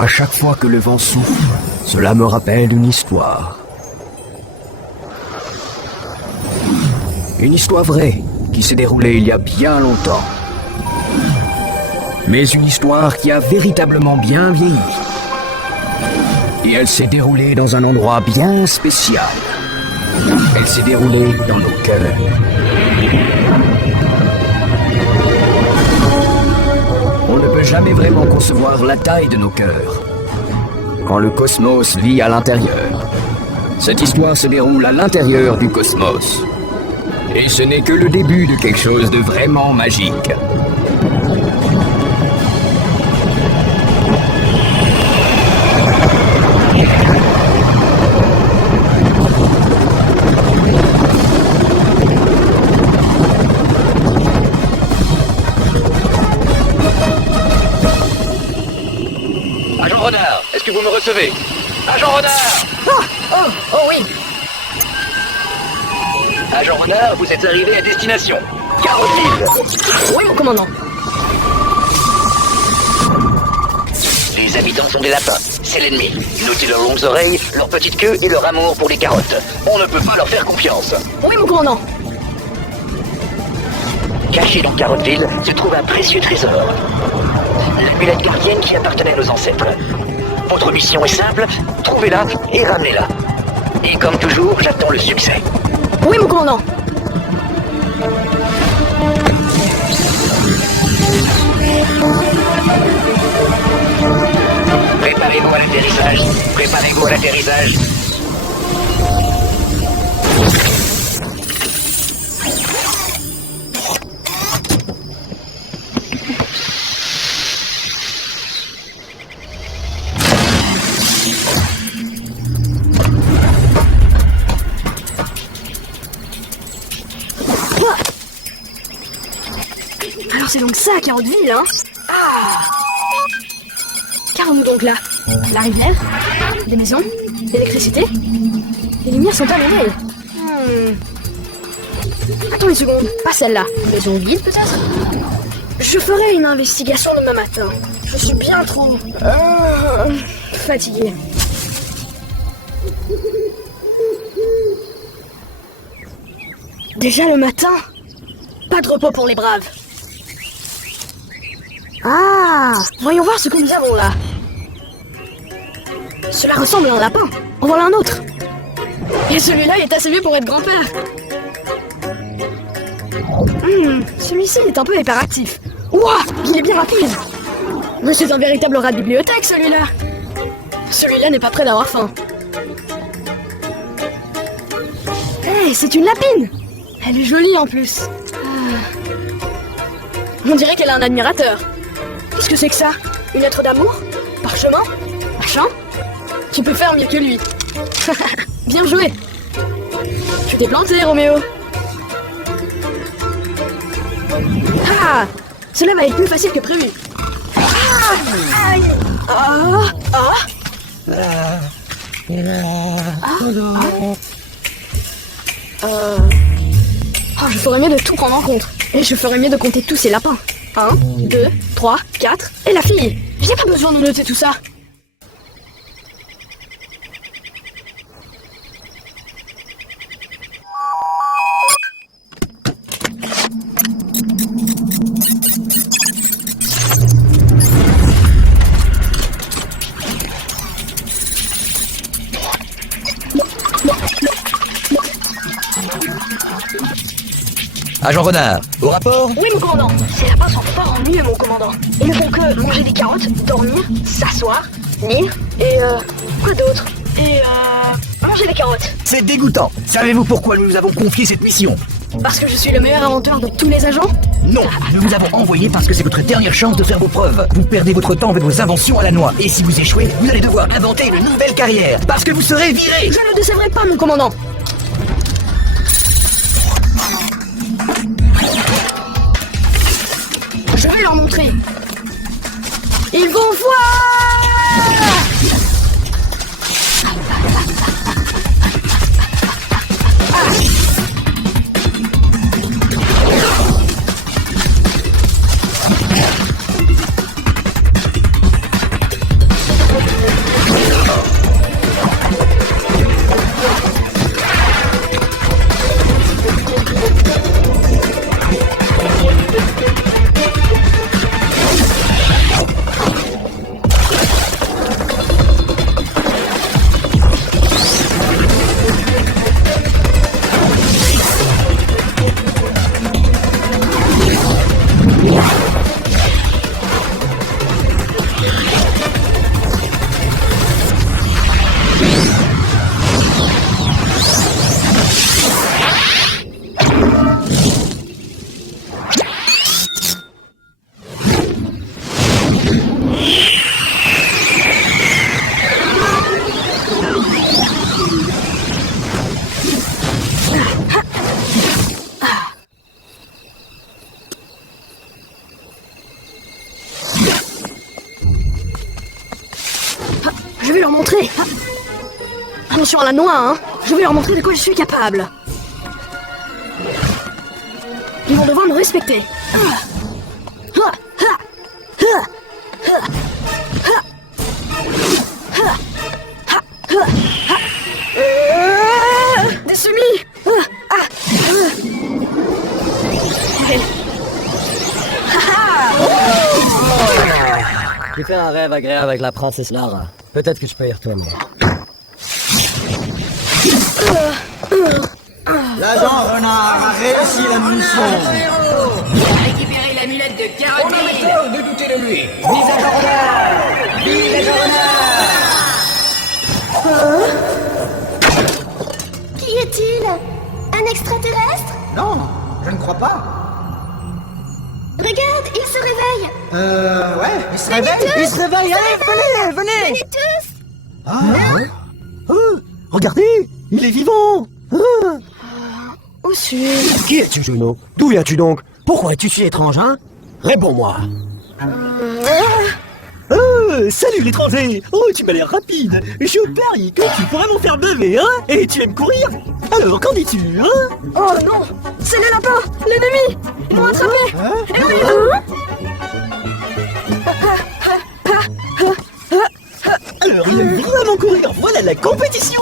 À chaque fois que le vent souffle, cela me rappelle une histoire. Une histoire vraie, qui s'est déroulée il y a bien longtemps. Mais une histoire qui a véritablement bien vieilli. Et elle s'est déroulée dans un endroit bien spécial. Elle s'est déroulée dans nos cœurs. On ne peut jamais vraiment concevoir la taille de nos cœurs. Quand le cosmos vit à l'intérieur, cette histoire se déroule à l'intérieur du cosmos. Et ce n'est que le début de quelque chose de vraiment magique. Agent Renard, est-ce que vous me recevez? Agent Renard! Oh oui. Agent Renard, vous êtes arrivé à destination. Carotville! Oui, mon commandant. Les habitants sont des lapins, c'est l'ennemi. Notez leurs longues oreilles, leurs petites queues et leur amour pour les carottes. On ne peut pas leur faire confiance. Oui, mon commandant. Caché dans Carotville se trouve un précieux trésor. L'amulette gardienne qui appartenait à nos ancêtres. Votre mission est simple, trouvez-la et ramenez-la. Et comme toujours, j'attends le succès. Oui, mon commandant. Préparez-vous à l'atterrissage. Préparez-vous à l'atterrissage. Alors c'est donc ça, Carotville, hein? Qu'avons-nous donc là? La rivière? Des maisons? L'électricité? Les lumières sont à l'envers. Attends une seconde, pas celle-là. Maison vide peut-être? Je ferai une investigation demain matin. Je suis bien trop... fatigué. Déjà le matin? Pas de repos pour les braves. Ah! Voyons voir ce que nous avons là. Cela ressemble à un lapin. En voilà un autre. Et celui-là est assez vieux pour être grand-père. Celui-ci est un peu hyperactif. Ouah! Il est bien rapide. Mais c'est un véritable rat de bibliothèque, celui-là. Celui-là n'est pas prêt d'avoir faim. Hé, c'est une lapine! Elle est jolie en plus. On dirait qu'elle a un admirateur. Qu'est-ce que c'est que ça? Une lettre d'amour? Parchemin? Un chant? Tu peux faire mieux que lui. Bien joué. Tu t'es planté, Roméo. Ah! Cela va être plus facile que prévu. Ah! Aïe! Je ferais mieux de tout prendre en compte. Et je ferais mieux de compter tous ces lapins. 1, 2, 3, 4, et la fille. Je n'ai pas besoin de noter tout ça. Agent Renard, au rapport? Oui, mon commandant. Ces lapins sont fort ennuyeux, mon commandant. Ils ne font que manger des carottes, dormir, s'asseoir, lire, et quoi d'autre? Et manger des carottes. C'est dégoûtant. Savez-vous pourquoi nous nous avons confié cette mission? Parce que je suis le meilleur inventeur de tous les agents? Non, nous vous avons envoyé parce que c'est votre dernière chance de faire vos preuves. Vous perdez votre temps avec vos inventions à la noix. Et si vous échouez, vous allez devoir inventer une nouvelle carrière. Parce que vous serez viré. Je ne décevrai pas, mon commandant. Je vais leur montrer. Ils vont voir. Je vais leur montrer. Attention à la noix, hein. Je vais leur montrer de quoi je suis capable. Ils vont devoir me respecter. Des semis. J'ai fait un rêve agréable avec la princesse Lara. Peut-être que je peux y retourner. L'agent Renard a réussi la mission. Récupérer l'amulette de Caroline. On avait tort de douter de lui. Qui est-il? Un extraterrestre? Non, je ne crois pas. Regarde, il se réveille. Ouais, il se réveille. Il se réveille, allez, venez. Venez tous. Regardez, il est vivant. Où suis-je? Qui es-tu, Juno? D'où viens-tu donc? Pourquoi es-tu si étrange, hein? Réponds-moi. Salut l'étranger! Oh, tu m'as l'air rapide! Je parie que tu pourrais m'en faire bever, hein? Et tu aimes courir? Alors, qu'en dis-tu, hein? Oh non! C'est les lapins! L'ennemi! Ils m'ont attrapé! Éloignez-vous! Alors, il aime vraiment courir! Voilà la compétition!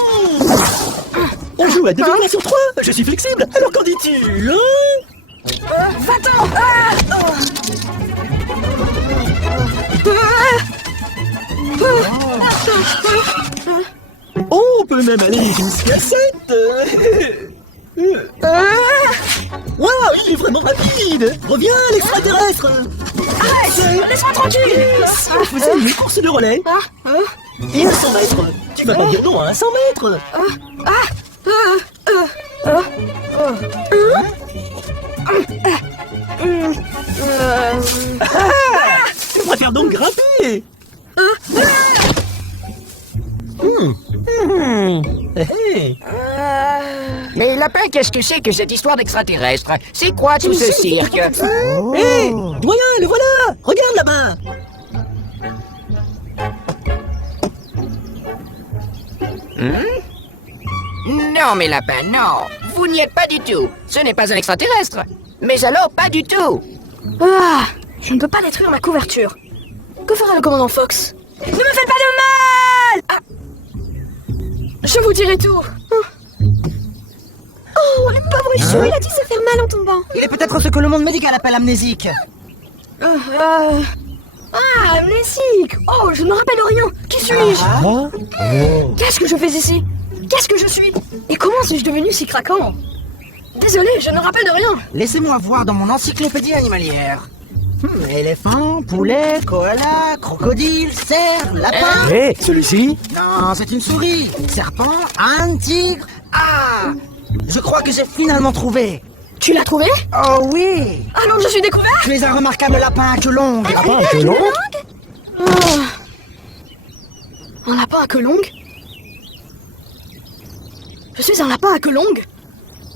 On joue à 2 victoires sur 3! Je suis flexible! Alors, qu'en dis-tu, hein? Va-t'en! On peut même aller jusqu'à 7! Waouh, il est vraiment rapide! Reviens, l'extraterrestre! Arrête! Laisse-moi tranquille! Si on faisait une course de relais! Et à 100 mètres! Tu vas pas dire non à 100 mètres! Tu préfères donc grimper! Hey. Mais lapin, qu'est-ce que c'est que cette histoire d'extraterrestre? C'est quoi tout ce cirque? Hé, doyen, le voilà! Regarde là-bas! Non, mes lapins, non. Vous n'y êtes pas du tout. Ce n'est pas un extraterrestre. Mais alors, pas du tout. Je ne peux pas détruire ma couverture. Que fera le commandant Fox? Ne me faites pas de mal! Je vous dirai tout. Oh, le pauvre chou, il a dû se faire mal en tombant. Il est peut-être ce que le monde médical appelle amnésique. Amnésique! Oh, je ne me rappelle rien. Qui suis-je? Qu'est-ce que je fais ici? Qu'est-ce que je suis? Et comment suis-je devenu si craquant? Désolé, je ne me rappelle de rien. Laissez-moi voir dans mon encyclopédie animalière. Éléphant, poulet, koala, crocodile, cerf, lapin. Hé, celui-ci? Non, c'est une souris. Serpent, âne, tigre. Ah! Je crois que j'ai finalement trouvé. Tu l'as trouvé? Oh oui! Alors je suis découvert? Tu es un remarquable lapin à queue longue. Lapin à queue longue? Un lapin à queue longue? Je suis un lapin à queue longue?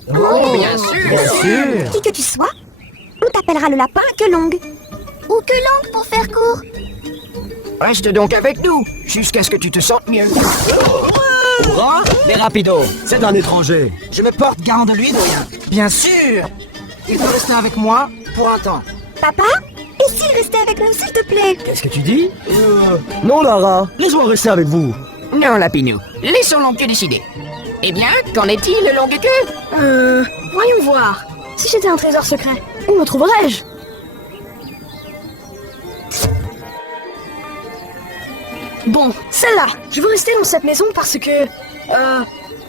Oh, bien sûr. Qui que tu sois, on t'appellera le lapin à queue longue. Ou queue longue pour faire court. Reste donc avec nous, jusqu'à ce que tu te sentes mieux. Hurrah, les rapidos! C'est un étranger. Je me porte garant de lui, doyen. Bien sûr! Il peut rester avec moi pour un temps. Papa, et s'il restait avec nous, s'il te plaît? Qu'est-ce que tu dis? Non, Lara, laisse-moi rester avec vous. Non, Lapinou, laissons l'oncle décider. Eh bien, qu'en est-il, longue queue? Voyons voir. Si j'étais un trésor secret, où me trouverais-je? Bon, celle-là. Je veux rester dans cette maison parce que...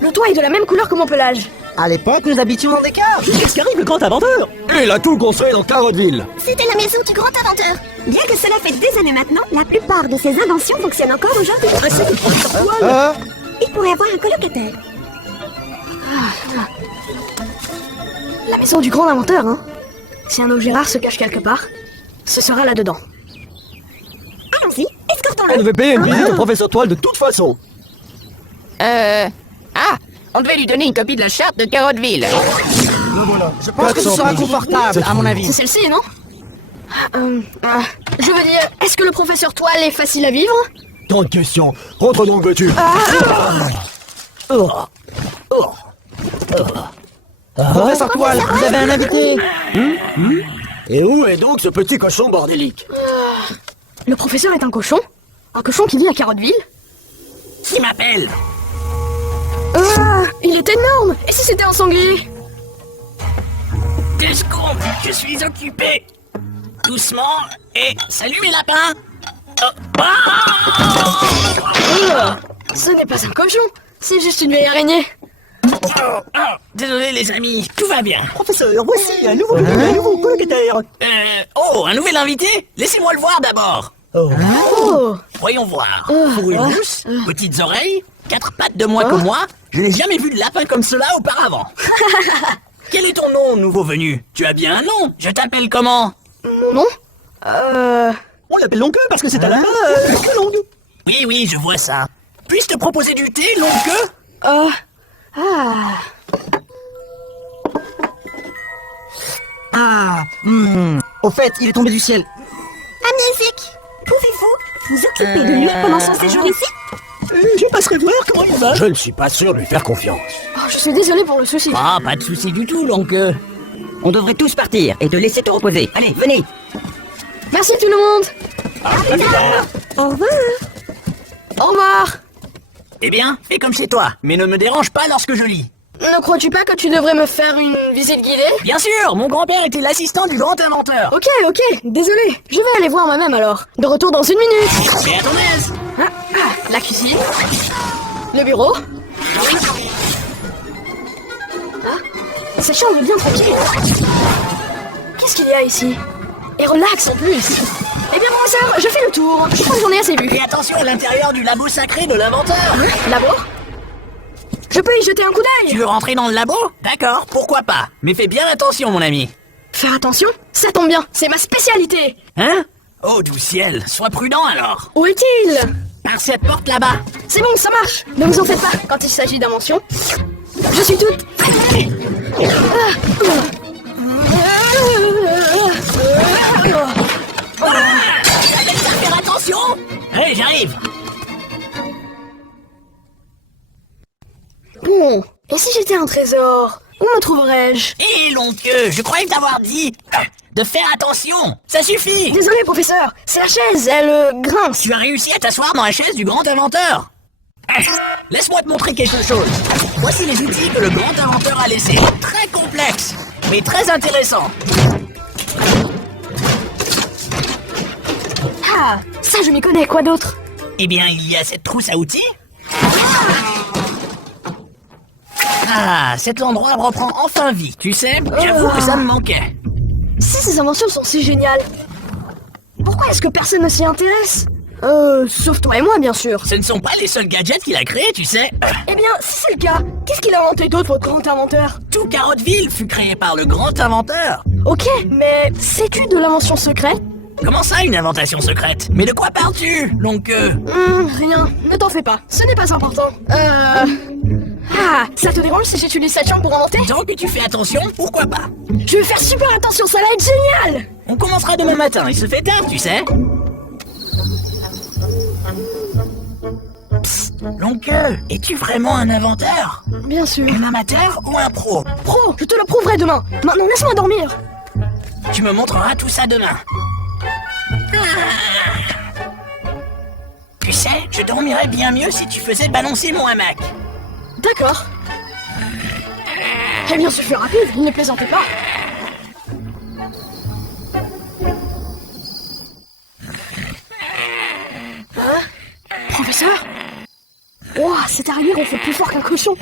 le toit est de la même couleur que mon pelage. À l'époque, nous habitions dans des caves. Qu'est-ce qu'arrive, le grand inventeur? Il a tout construit dans Carotville. C'était la maison du grand inventeur. Bien que cela fait des années maintenant, la plupart de ses inventions fonctionnent encore aujourd'hui. Et avoir un colocataire. La maison du grand inventeur, hein. Si un objet rare se cache quelque part, ce sera là-dedans. Allons-y, escortons-le. On devait payer une visite au professeur Toile de toute façon. Ah, on devait lui donner une copie de la charte de Carotteville. Je pense que ce sera confortable, à mon avis. C'est celle-ci, non? Je veux dire, est-ce que le professeur Toile est facile à vivre? Tant de questions. Rentre donc, veux-tu. Professeur Toile, vous avez un invité. Et où est donc ce petit cochon bordélique? Le professeur est un cochon? Un cochon qui vit à Carotteville? Qui m'appelle? Il est énorme! Et si c'était un sanglier? 2 secondes, je suis occupé. Doucement, et salut mes lapins. Ce n'est pas un cochon, c'est juste une vieille araignée. Désolé les amis, tout va bien. Professeur, voici un nouveau colocataire. Un nouvel invité? Laissez-moi le voir d'abord. Oh! Voyons voir. Fourrure douce, petites oreilles, 4 pattes de moins que moi. Je n'ai jamais vu de lapin comme cela auparavant. Quel est ton nom, nouveau venu? Tu as bien un nom. Je t'appelle comment? Mon nom? On l'appelle Longue Queue parce que c'est un lapin queue longue. Oui, je vois ça. Puis-je te proposer du thé, longue queue? Au fait, il est tombé du ciel. Amnésique, pouvez-vous vous occuper de lui pendant son séjour ici? Je passerai voir comment il va. Je ne suis pas sûr de lui faire confiance. Oh, je suis désolée pour le souci. Ah, pas de souci du tout, longue queue. On devrait tous partir et te laisser te reposer. Allez, venez. Merci tout le monde! Au revoir. Au revoir! Eh bien, fais comme chez toi, mais ne me dérange pas lorsque je lis. Ne crois-tu pas que tu devrais me faire une visite guidée? Bien sûr, mon grand-père était l'assistant du grand inventeur. Ok, désolé. Je vais aller voir moi-même alors. De retour dans 1 minute. Mais à ton aise. La cuisine. Le bureau. Cette chambre est bien tranquille. Qu'est-ce qu'il y a ici? Et relax en plus. Eh bien, professeur, je fais le tour. Je crois que j'en ai assez vu. Et attention à l'intérieur du labo sacré de l'inventeur. Labo? Je peux y jeter un coup Tu d'œil? veux rentrer dans le labo? D'accord, pourquoi pas. Mais fais bien attention, mon ami. Faire attention? Ça tombe bien, c'est ma spécialité. Hein? Oh, doux ciel, sois prudent alors. Où est-il? Par cette porte là-bas. C'est bon, ça marche. Ne vous en faites pas. Quand il s'agit d'invention, je suis toute... Faire attention. Allez, j'arrive. Bon, et si j'étais un trésor? Où me trouverais-je? Hé, longue-queue, je croyais t'avoir dit de faire attention. Ça suffit. Désolé, professeur, c'est la chaise, elle grince. Tu as réussi à t'asseoir dans la chaise du grand inventeur. Laisse-moi te montrer quelque chose. Voici les outils que le grand inventeur a laissés. Très complexes, mais très intéressants. Ah, ça je m'y connais, quoi d'autre? Eh bien, il y a cette trousse à outils. Ah, cet endroit reprend enfin vie, tu sais. J'avoue que ça me manquait. Si ces inventions sont si géniales, pourquoi est-ce que personne ne s'y intéresse? Sauf toi et moi, bien sûr. Ce ne sont pas les seuls gadgets qu'il a créés, tu sais. Eh bien, si c'est le cas, qu'est-ce qu'il a inventé d'autre, votre grand inventeur? Tout Carotteville fut créé par le grand inventeur. Ok, mais sais-tu de l'invention secrète? Comment ça, une inventation secrète? Mais de quoi parles-tu, longue queue? Rien, ne t'en fais pas, ce n'est pas important. Ah, ça te dérange si j'utilise cette chambre pour inventer? Tant que tu fais attention, pourquoi pas? Je vais faire super attention, ça va être génial! On commencera demain matin, il se fait tard, tu sais. Psst, longue queue, es-tu vraiment un inventeur? Bien sûr. Un amateur ou un pro? Pro, je te le prouverai demain. Maintenant, laisse-moi dormir. Tu me montreras tout ça demain. Ah. Tu sais, je dormirais bien mieux si tu faisais balancer mon hamac. D'accord. Eh bien, ce fut rapide, ne plaisantez pas. Hein? Professeur? Ouah, cette araignée ronfle plus fort qu'un cochon.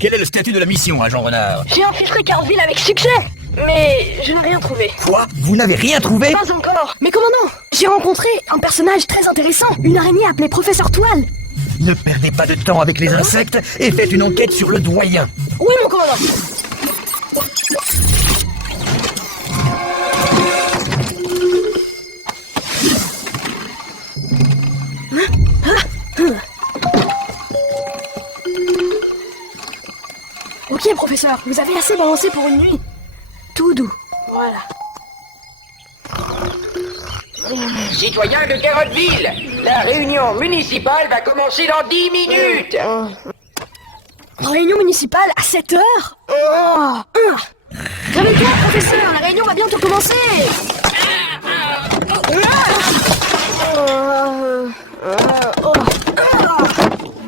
Quel est le statut de la mission, agent Renard? J'ai infiltré Cardville avec succès, mais je n'ai rien trouvé. Quoi? Vous n'avez rien trouvé? Pas encore. Mais commandant, j'ai rencontré un personnage très intéressant, une araignée appelée Professeur Toile. Ne perdez pas de temps avec les insectes et faites une enquête sur le doyen. Oui, mon commandant. Ok, professeur, vous avez assez balancé pour une nuit. Tout doux. Voilà. Citoyens de Carotteville, la réunion municipale va commencer dans 10 minutes. Réunion municipale à 7 heures. Réveille-toi, professeur, la réunion va bientôt commencer.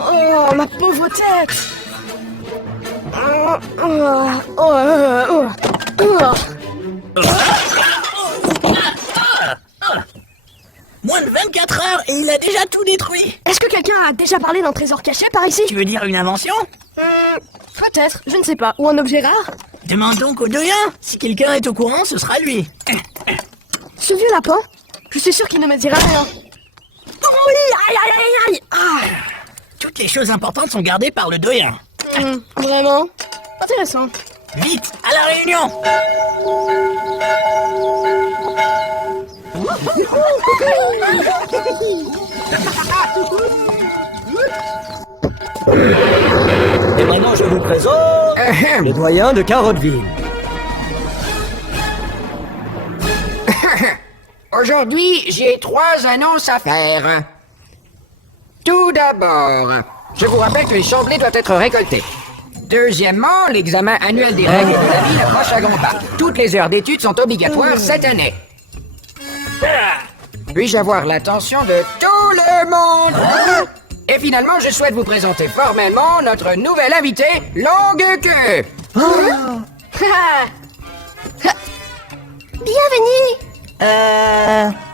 Oh, ma pauvre tête. Moins de 24 heures et il a déjà tout détruit. Est-ce que quelqu'un a déjà parlé d'un trésor caché par ici? Tu veux dire une invention? Peut-être, je ne sais pas. Ou un objet rare? Demande donc au doyen. Si quelqu'un est au courant, ce sera lui. Ce vieux lapin? Je suis sûr qu'il ne me dira rien. Oh oui! Aïe aïe aïe aïe! Ah. Toutes les choses importantes sont gardées par le doyen. Vraiment? Intéressant. Vite, à la réunion. Et maintenant, je vous présente le doyen de Carotteville. Aujourd'hui, j'ai 3 annonces à faire. Tout d'abord, je vous rappelle que les chamblés doivent être récoltés. Deuxièmement, l'examen annuel des règles de la ville approche à grands pas. Toutes les heures d'études sont obligatoires cette année. Puis-je avoir l'attention de tout le monde? Et finalement, je souhaite vous présenter formellement notre nouvel invité, Longue Queue. Bienvenue.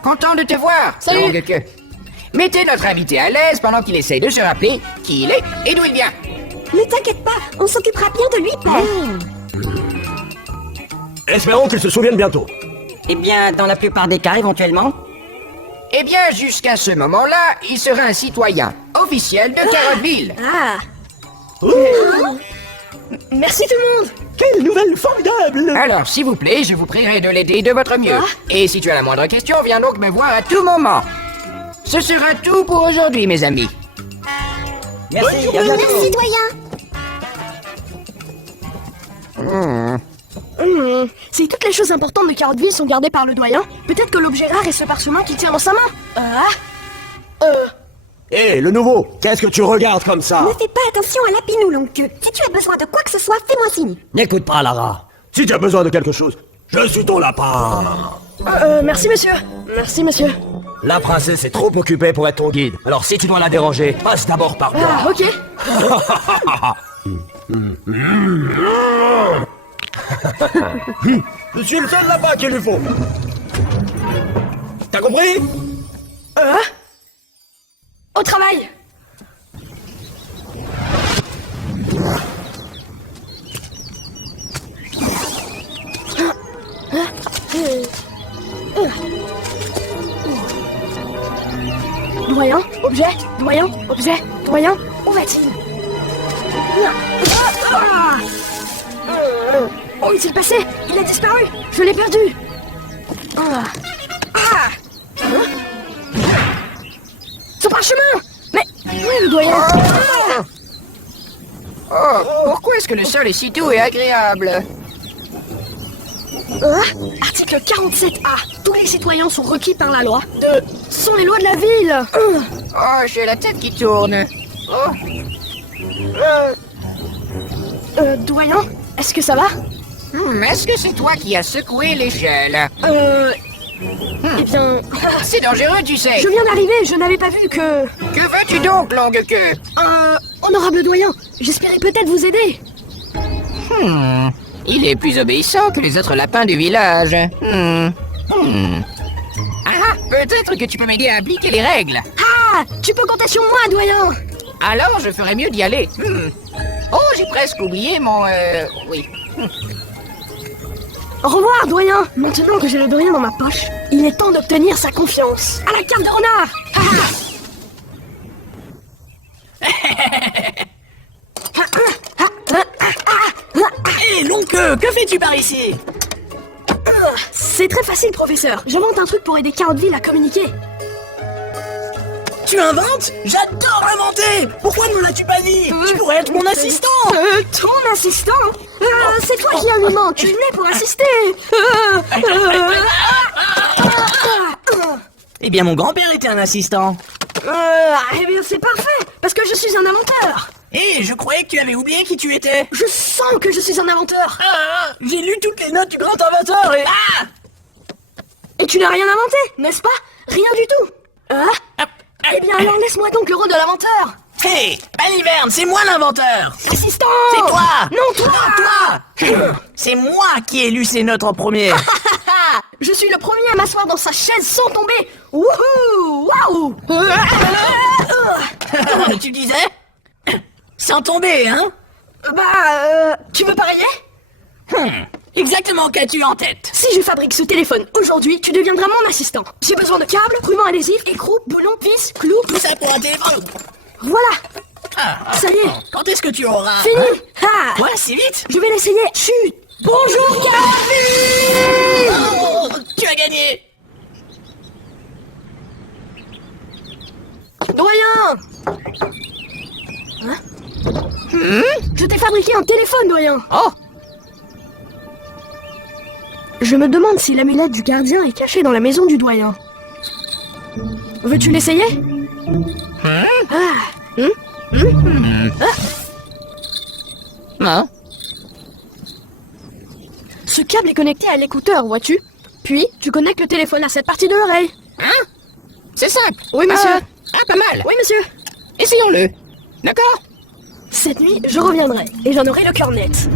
Content de te voir, Salut. Longue Queue. Mettez notre invité à l'aise pendant qu'il essaye de se rappeler qui il est et d'où il vient. Ne t'inquiète pas, on s'occupera bien de lui, père. Espérons qu'il se souvienne bientôt. Eh bien, dans la plupart des cas, éventuellement. Eh bien, jusqu'à ce moment-là, il sera un citoyen officiel de Carotteville. Ah. Merci tout le monde. Quelle nouvelle formidable! Alors, s'il vous plaît, je vous prierai de l'aider de votre mieux. Et si tu as la moindre question, viens donc me voir à tout moment. Ce sera tout pour aujourd'hui, mes amis. Merci, à Merci, bientôt. doyen. Si toutes les choses importantes de Carotteville sont gardées par le doyen, peut-être que l'objet rare est ce parchemin qu'il tient dans sa main. Hé, le nouveau, qu'est-ce que tu regardes comme ça? Ne fais pas attention à Lapinou, Longue-Queue. Si tu as besoin de quoi que ce soit, fais-moi signe. N'écoute pas, Lara. Si tu as besoin de quelque chose, je suis ton lapin. Merci monsieur. Merci monsieur. La princesse est trop occupée pour être ton guide. Alors si tu dois la déranger, passe d'abord par moi. Ah, ok. Je suis le seul lapin qu'il lui faut. T'as compris? Au travail. Doyen, objet, doyen, objet, doyen, où va-t-il? Où est-il passé? Il a disparu. Je l'ai perdu. Son parchemin! Mais où est le doyen? Oh, pourquoi est-ce que le sol est si doux et agréable? Article 47A. Tout tous les citoyens sont requis par la loi. Ce sont les lois de la ville. Oh, j'ai la tête qui tourne. Oh, Doyen, est-ce que ça va? est-ce que c'est toi qui as secoué l'échelle? Eh bien, C'est dangereux, tu sais. je viens d'arriver, je n'avais pas vu que... Que veux-tu donc, longue queue? Honorable doyen, j'espérais peut-être vous aider. Il est plus obéissant que les autres lapins du village. Ah, peut-être que tu peux m'aider à appliquer les règles. Ah, tu peux compter sur moi, doyen. Alors, je ferais mieux d'y aller. Oh, j'ai presque oublié mon... Oui. Au revoir, doyen. Maintenant que j'ai le doyen dans ma poche, il est temps d'obtenir sa confiance. À la carte de renard. Hé, longue queue, que fais-tu par ici? C'est très facile, professeur. J'invente un truc pour aider Carotville à communiquer. Tu inventes? J'adore inventer! Pourquoi ne me l'as-tu pas dit? Tu pourrais être mon assistant! Ton assistant? C'est toi qui as le manque. Tu venais pour assister. Eh bien, mon grand-père était un assistant. Eh bien, c'est parfait, parce que je suis un inventeur. Hé, je croyais que tu avais oublié qui tu étais. Je sens que je suis un inventeur. J'ai lu toutes les notes du grand inventeur et... Et tu n'as rien inventé, n'est-ce pas? Rien du tout. Eh bien, alors laisse-moi donc le rôle de l'inventeur. Hé, Baliverne, c'est moi l'inventeur. Assistant. C'est toi. Non, toi. Toi. C'est moi qui ai lu ces notes en premier. Je suis le premier à m'asseoir dans sa chaise sans tomber. Wouhou. Waouh. Tu disais? Sans tomber, hein? Tu veux parier? Exactement, qu'as-tu en tête? Si je fabrique ce téléphone aujourd'hui, tu deviendras mon assistant. J'ai besoin de câbles, rubans adhésifs, écrou, boulons, vis, clous. Tout ça pour un téléphone. Voilà. Ça y est. Quand est-ce que tu auras... Fini. Ouais, si vite. Je vais l'essayer. Chut. Bonjour, Carotville. Tu as gagné. Doyen. Je t'ai fabriqué un téléphone, doyen. Oh, Je me demande si l'amulette du gardien est cachée dans la maison du doyen. Veux-tu l'essayer? non. Ce câble est connecté à l'écouteur, vois-tu? Puis, tu connectes le téléphone à cette partie de l'oreille. C'est simple. Oui, monsieur. Pas mal. Oui, monsieur. Essayons-le. D'accord? Cette nuit, je reviendrai et j'en aurai le cœur net.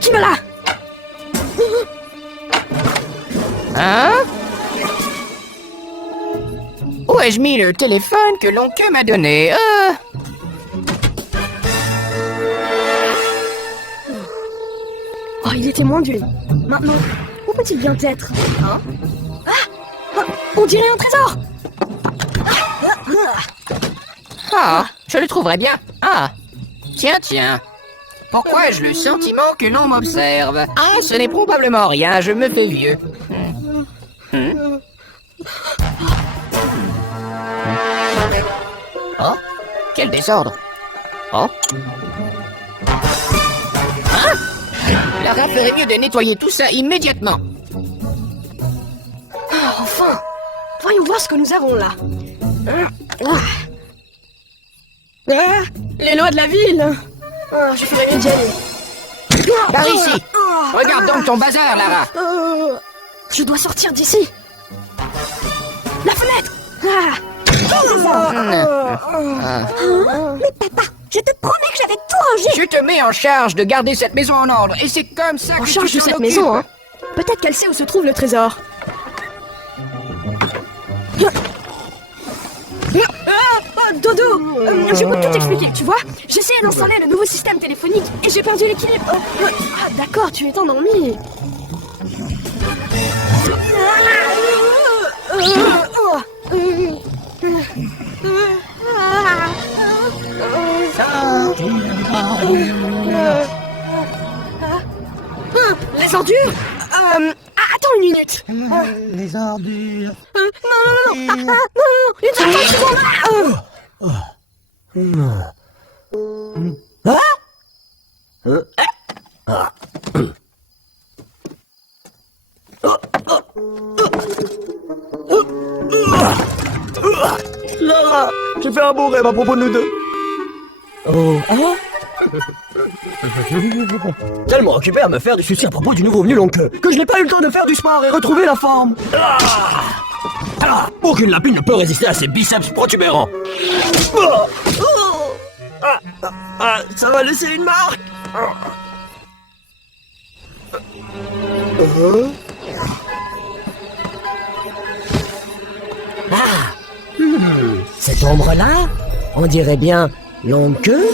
Qui va là? Hein? Où ai-je mis le téléphone que l'oncle m'a donné? Oh, il était moins d'une. Maintenant, où peut-il bien être? On dirait un trésor. Ah, je le trouverai bien. Ah, tiens. Pourquoi ai-je le sentiment que l'on m'observe? Ah, ce n'est probablement rien, je me fais vieux. Oh, quel désordre. Oh. Hein? Lara ferait mieux de nettoyer tout ça immédiatement. Enfin, voyons voir ce que nous avons là. Les lois de la ville. Je ferais mieux d'y aller. Par ici. Regarde donc ton bazar, Lara. Je dois sortir d'ici. La fenêtre. Mais papa, je te promets que j'avais tout rangé. Je te mets en charge de garder cette maison en ordre, et c'est comme ça que En tu charge de t'en cette occupes. maison, hein. Peut-être qu'elle sait où se trouve le trésor. Dodo, je peux tout expliquer, tu vois. J'essayais d'installer le nouveau système téléphonique et j'ai perdu l'équilibre. Ah, d'accord, tu es endormi. Les ordures attends une minute. Les ordures. Non, une seconde. Lara, j'ai fait un beau rêve à propos de nous deux. Oh, hein? Tellement occupé à me faire des soucis à propos du nouveau venu l'oncle que je n'ai pas eu le temps de faire du sport et retrouver la forme. Aucune lapine ne peut résister à ces biceps protubérants. Ça va laisser une marque. Cette ombre-là, on dirait bien longue queue.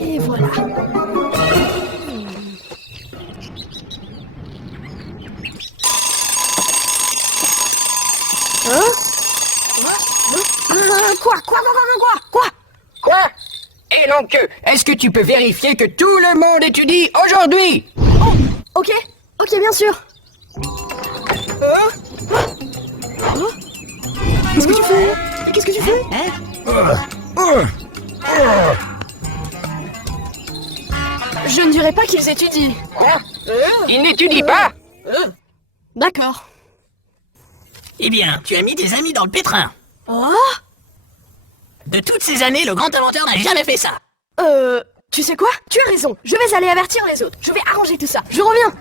Et voilà. Quoi? Et donc, est-ce que tu peux vérifier que tout le monde étudie aujourd'hui? Ok, bien sûr. Qu'est-ce que tu fais? Je ne dirais pas qu'ils étudient. Ils n'étudient pas? D'accord. Eh bien, tu as mis tes amis dans le pétrin. Oh? De toutes ces années, le grand inventeur n'a jamais fait ça. Tu sais quoi? Tu as raison. Je vais aller avertir les autres. Je vais arranger tout ça. Je reviens.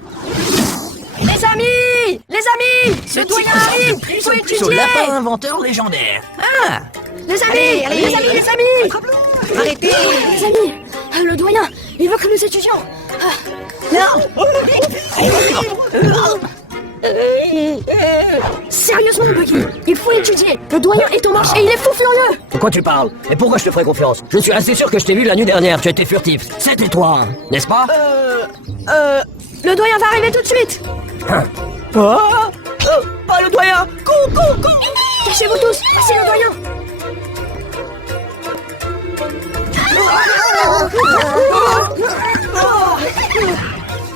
Les amis! Le doyen arrive! Il faut Au étudier! lapin inventeur légendaire. Ah! Les amis! Les amis! Arrêtez! Les amis! Le doyen, il veut que nous étudions. Sérieusement, Buggy, il faut étudier. Le doyen est en marche et il est fou furieux. De quoi tu parles? Et pourquoi je te ferais confiance? Je suis assez sûr que je t'ai vu la nuit dernière, tu étais furtif. C'était toi, n'est-ce pas? Le doyen va arriver tout de suite. Le doyen! Cours! Cachez-vous tous, c'est le doyen.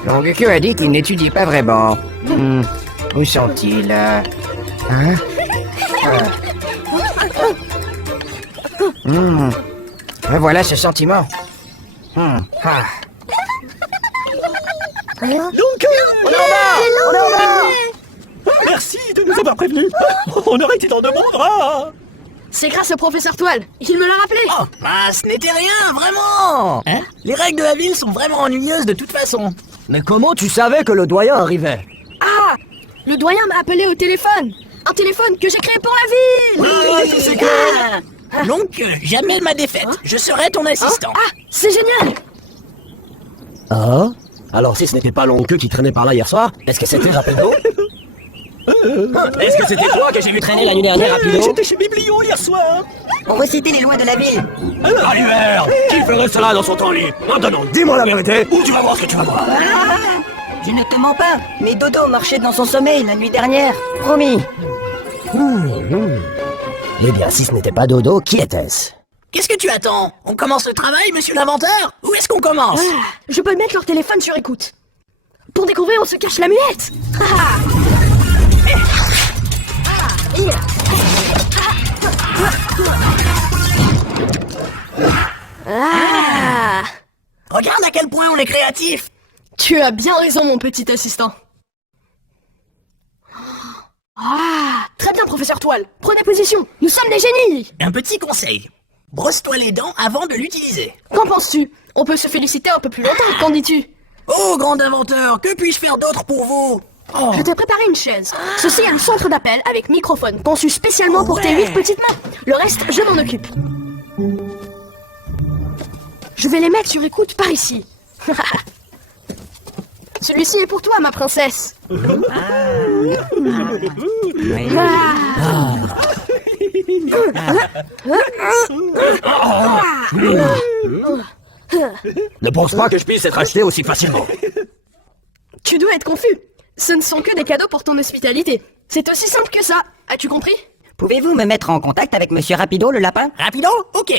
Longue-queue a dit qu'il n'étudie pas vraiment. Où sont-ils? Voilà ce sentiment. Donc, on est en bas! Merci de nous avoir prévenus. On aurait été dans de bons draps. C'est grâce au professeur Toile. Il me l'a rappelé. Oh, bah, ce n'était rien, vraiment. Hein? Les règles de la ville sont vraiment ennuyeuses de toute façon. Mais comment tu savais que le doyen arrivait? Ah! Le doyen m'a appelé au téléphone. Un téléphone que j'ai créé pour la ville. C'est clair. Donc, jamais ma défaite. Je serai ton assistant. Ah, c'est génial. Ah? Alors si ce n'était pas Longue-Queue qui traînait par là hier soir, est-ce que c'était Rapido? Est-ce que c'était toi que j'ai vu traîner la nuit dernière, Rapido? J'étais chez Biblio hier soir. On récitait les lois de la ville. Oliver, qui ferait cela dans son temps libre? Maintenant, dis-moi la vérité, ou tu vas voir ce que tu vas voir. Je ne te mens pas, mais Dodo marchait dans son sommeil la nuit dernière. Promis. Eh bien, si ce n'était pas Dodo, qui était-ce? Qu'est-ce que tu attends? On commence le travail, monsieur l'inventeur? Où est-ce qu'on commence? Je peux mettre leur téléphone sur écoute. Pour découvrir, on se cache la muette. Regarde à quel point on est créatif. Tu as bien raison, mon petit assistant. Très bien, professeur Toile. Prenez position. Nous sommes des génies. Un petit conseil. Brosse-toi les dents avant de l'utiliser. Qu'en penses-tu? On peut se féliciter un peu plus longtemps, qu'en dis-tu? Oh, grand inventeur, que puis-je faire d'autre pour vous? Je t'ai préparé une chaise. Ceci est un centre d'appel avec microphone, conçu spécialement pour tes 8 petites mains. Le reste, je m'en occupe. Je vais les mettre sur écoute par ici. Celui-ci est pour toi, ma princesse. Ne pense pas que je puisse être acheté aussi facilement. Tu dois être confus. Ce ne sont que des cadeaux pour ton hospitalité. C'est aussi simple que ça. As-tu compris? Pouvez-vous me mettre en contact avec Monsieur Rapido, le lapin? Rapido? Ok.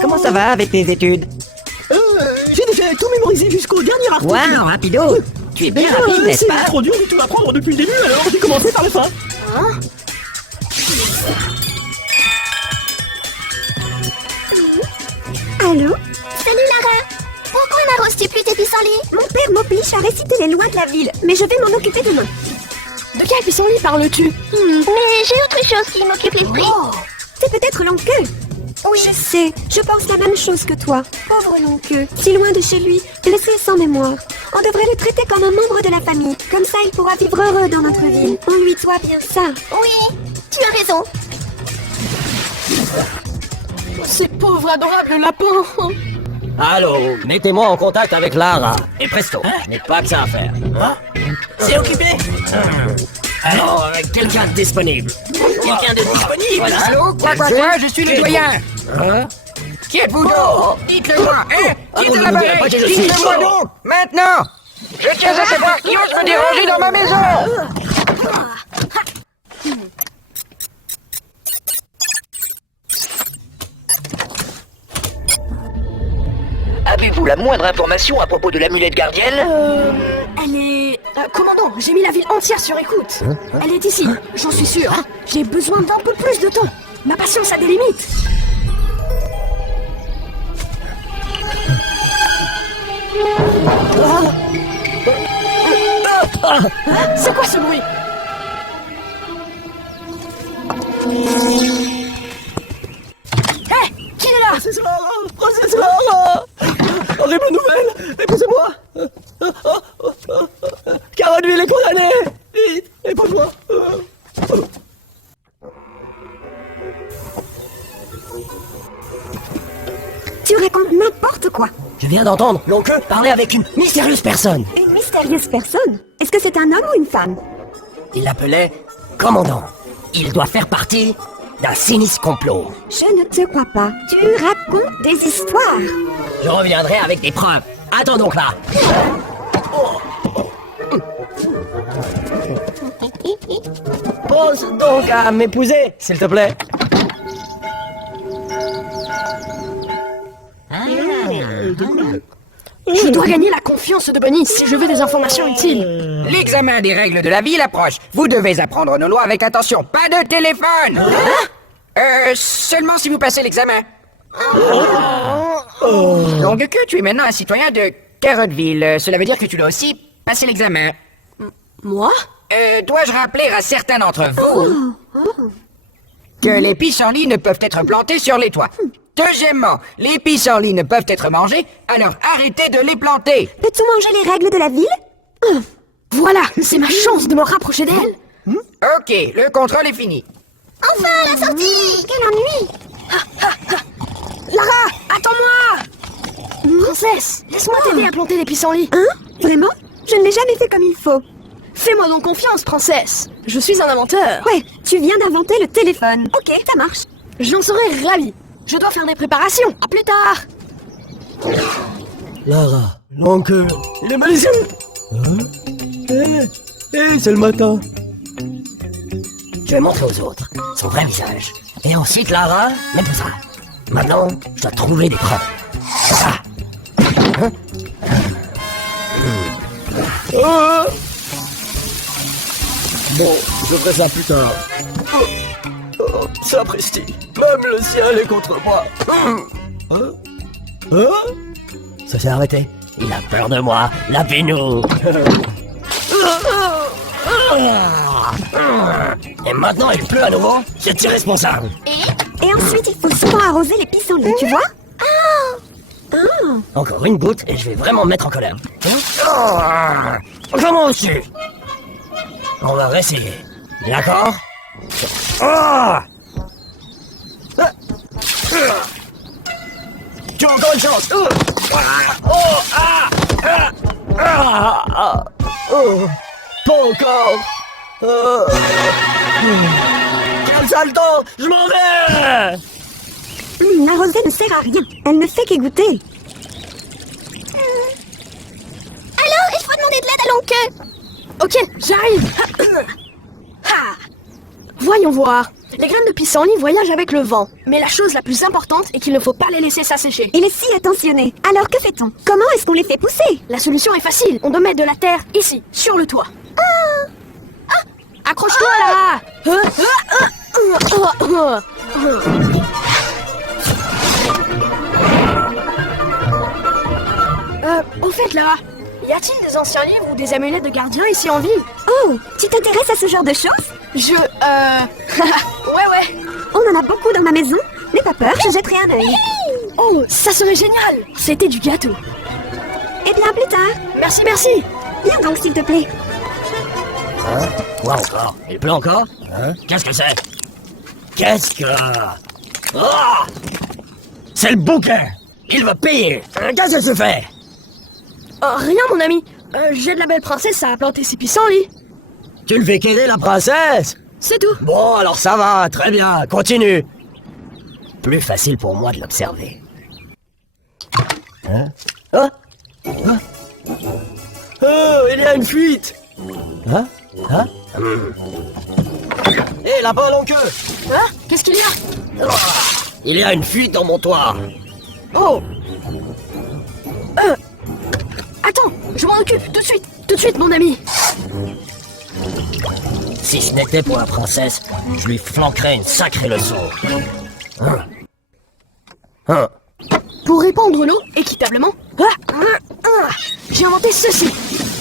Comment ça va avec tes études? J'ai déjà tout mémorisé jusqu'au dernier article. Waouh, Rapido! Tu es bien rapide, n'est-ce C'est pas? trop dur de tout apprendre depuis le début, alors j'ai commencé par la fin. Allô? Salut Lara! Pourquoi n'arroses-tu plus tes pissenlits? Mon père m'oblige à réciter les lois de la ville, mais je vais m'en occuper demain. De quel pissenlit parles-tu? Mais j'ai autre chose qui m'occupe l'esprit. C'est peut-être l'oncle. Oui, je sais, je pense la même chose que toi. Pauvre l'oncle, si loin de chez lui, blessé sans mémoire. On devrait le traiter comme un membre de la famille. Comme ça, il pourra vivre heureux dans notre ville. On lui doit bien ça. Oui, tu as raison. Ces pauvres adorables lapins. Allô, mettez-moi en contact avec Lara. Et presto, je n'ai pas que ça à faire. C'est occupé. Alors, quelqu'un de disponible. Quelqu'un de disponible. Allô? Quoi, je suis le doyen. Qui êtes-vous donc? Dites-le-moi, hein? Qui est là-bas? pas que je suis Dites-le-moi chaud. donc, maintenant! Je tiens à savoir qui ose me déranger dans ma maison! Avez-vous la moindre information à propos de l'amulette gardienne? Elle est... commandant, j'ai mis la ville entière sur écoute. Elle est ici, j'en suis sûr. J'ai besoin d'un peu plus de temps. Ma patience a des limites. C'est quoi ce bruit? Hé! Qui est là? Princesse Lara! Princesse Lara! Horrible nouvelle! Épousez-moi! Caronville est condamné! Vite! Épouse-moi! Tu racontes n'importe quoi. Je viens d'entendre l'oncle parler avec une mystérieuse personne. Une mystérieuse personne. Est-ce que c'est un homme ou une femme? Il l'appelait commandant. Il doit faire partie d'un sinistre complot. Je ne te crois pas. Tu racontes des histoires. Je reviendrai avec des preuves. Attends donc là. Pense donc à m'épouser, s'il te plaît. Je dois gagner la confiance de Bunny si je veux des informations utiles. L'examen des règles de la ville approche. Vous devez apprendre nos lois avec attention. Pas de téléphone! Seulement si vous passez l'examen. Donc que tu es maintenant un citoyen de Carotville. Cela veut dire que tu dois aussi passer l'examen. Moi? Dois-je rappeler à certains d'entre vous que les pissenlits ne peuvent être plantés sur les toits? Deuxièmement, les pissenlits ne peuvent être mangés, alors arrêtez de les planter. Peux-tu manger les règles de la ville? Voilà, c'est ma chance de me rapprocher d'elle. Ok, le contrôle est fini. Enfin, la sortie! Quel ennui! Lara, attends-moi! Princesse, laisse-moi t'aider à planter les pissenlits. Hein? Vraiment? Je ne l'ai jamais fait comme il faut. Fais-moi donc confiance, princesse. Je suis un inventeur. Ouais, tu viens d'inventer le téléphone. Ok, ça marche. J'en serais ravi. Je dois faire des préparations. À plus tard. Lara, l'oncle, il est malicieux! C'est le matin. Je vais montrer aux autres son vrai visage. Et ensuite, Lara m'épousera. Maintenant, je dois trouver des preuves. Ah. Bon, je ferai ça plus tard. Sapristi, même le ciel est contre moi. Ça s'est arrêté. Il a peur de moi, lapino. Et maintenant il pleut à nouveau. Je suis responsable. Et ensuite, il faut souvent arroser les pissenlits, tu vois? Encore une goutte et je vais vraiment me mettre en colère. Comment aussi? On va réessayer. D'accord? Tu as encore une chance. Pas encore. Quel sale temps. Je m'en vais. L'arroser ne sert à rien. Elle ne fait qu'égoutter. Alors, il faut demander de l'aide à l'oncle. Ok, j'arrive. Ah. Voyons voir. Les graines de pissenlit voyagent avec le vent. Mais la chose la plus importante est qu'il ne faut pas les laisser s'assécher. Il est si attentionné. Alors que fait-on? Comment est-ce qu'on les fait pousser? La solution est facile. On doit mettre de la terre ici, sur le toit. Accroche-toi là. Au fait là, y a-t-il des anciens livres ou des amulettes de gardiens ici en ville? Oh, tu t'intéresses à ce genre de choses? Ouais. On en a beaucoup dans ma maison. N'aie pas peur, je jetterai un œil. Oh, ça serait génial. C'était du gâteau. Eh bien, plus tard. Merci. Viens donc, s'il te plaît. Quoi encore? Il pleut encore? Qu'est-ce que c'est? Qu'est-ce que... Oh! C'est le bouquin! Il va payer! Qu'est-ce que tu fais? Rien, mon ami. J'ai de la belle princesse à planter ses pissenlits. Tu le fais quérir la princesse? C'est tout. Bon, alors ça va, très bien, continue. Plus facile pour moi de l'observer. Oh, il y a une fuite. Hé, là-bas, l'oncle. Hein? Qu'est-ce qu'il y a? Il y a une fuite dans mon toit. Oh. Attends, je m'en occupe tout de suite, mon ami. Si ce n'était pour la princesse, je lui flanquerais une sacrée leçon. Pour répandre l'eau équitablement, j'ai inventé ceci.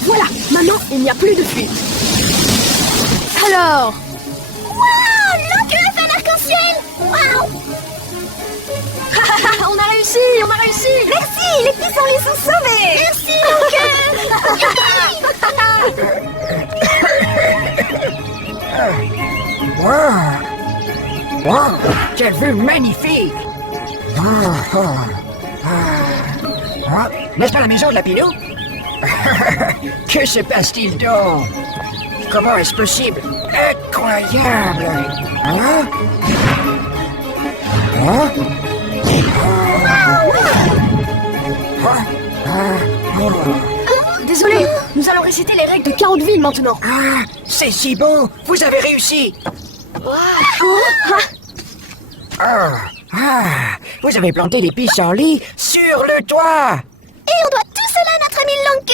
Voilà, maintenant il n'y a plus de fuite. Alors, Waouh, l'oncle a fait un arc-en-ciel. Waouh. on a réussi. Merci, les pissenlits sont sauvés. Merci, Wow, quelle vue magnifique! N'est-ce pas la maison de la Pinou? Que se passe-t-il donc? Comment est-ce possible? Incroyable! Désolé, nous allons réciter les règles de Carotville maintenant. Ah, c'est si beau! Vous avez réussi! Vous avez planté des pissenlits sur le toit! Et on doit tout cela à notre ami l'oncle.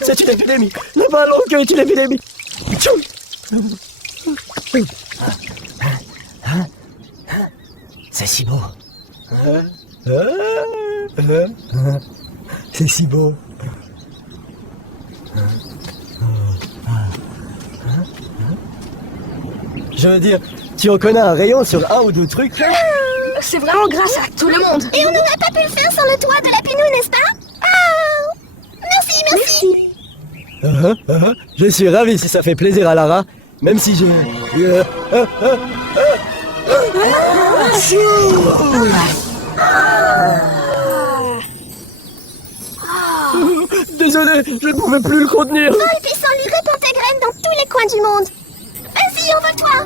C'est une épidémie. Là-bas, l'oncle est une épidémie. Tchou. C'est si beau. C'est si beau. Je veux dire, tu en connais un rayon sur un ou deux trucs? C'est vraiment grâce à tout le monde. Et on n'aurait pas pu le faire sans le toit de la Pinou, n'est-ce pas? Merci. Je suis ravi si ça fait plaisir à Lara, même si je... Désolé, je ne pouvais plus le contenir. Vole, pissenlit, répands tes graines dans tous les coins du monde. Vas-y, envole-toi.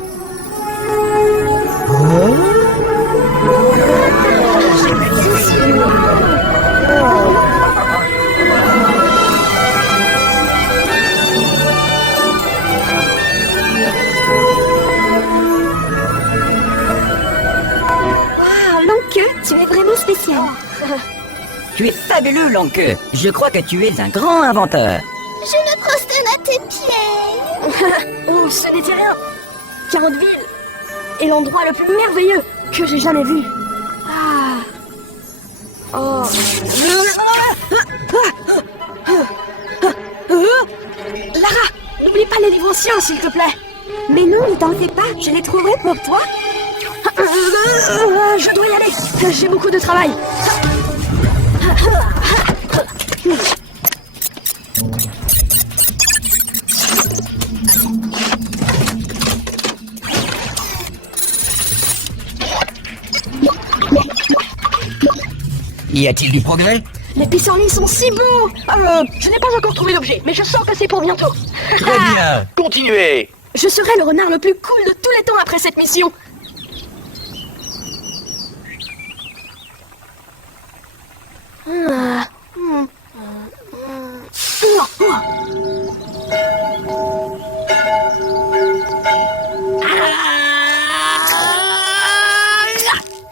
Waouh, l'oncle, tu es vraiment spécial. Tu es fabuleux, l'oncle. Je crois que tu es un grand inventeur. Je me prosterne à tes pieds. Oh, ce n'était rien. Carotville est l'endroit le plus merveilleux que j'ai jamais vu. Oh. Lara, n'oublie pas les livres anciens, s'il te plaît. Mais non, ne t'en fais pas, je les trouverai pour toi. Je dois y aller. J'ai beaucoup de travail. Y a-t-il du progrès? Les pissenlits sont si beaux. Je n'ai pas encore trouvé l'objet, mais je sens que c'est pour bientôt. Très bien. Continuez. Je serai le renard le plus cool de tous les temps après cette mission.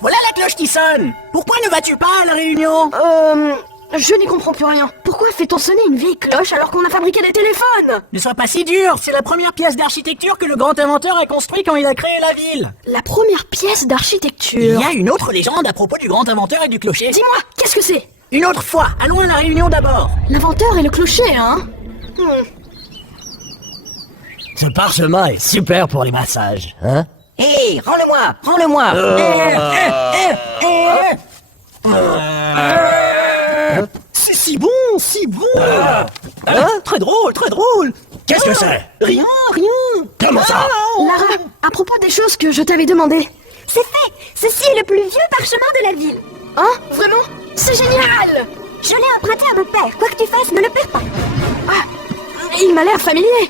Voilà la cloche qui sonne. Pourquoi ne vas-tu pas à la réunion? Je n'y comprends plus rien. Pourquoi fait-on sonner une vieille cloche alors qu'on a fabriqué des téléphones? Ne sois pas si dur, c'est la première pièce d'architecture que le grand inventeur a construit quand il a créé la ville. La première pièce Il d'architecture. y a une autre légende à propos du grand inventeur et du clocher. Dis-moi, qu'est-ce que c'est? Une autre fois, allons à la réunion d'abord. L'inventeur et le clocher, hein? Ce parchemin est super pour les massages, hein? Hé, rends-le-moi, rends-le-moi. C'est si bon, si bon. Très drôle, très drôle. Qu'est-ce que c'est? Rien, rien. Comment ça? Lara, à propos des choses que je t'avais demandées. C'est fait. Ceci est le plus vieux parchemin de la ville. Hein? Vraiment? C'est génial! Je l'ai emprunté à mon père. Quoi que tu fasses, ne le perds pas. Il m'a l'air familier.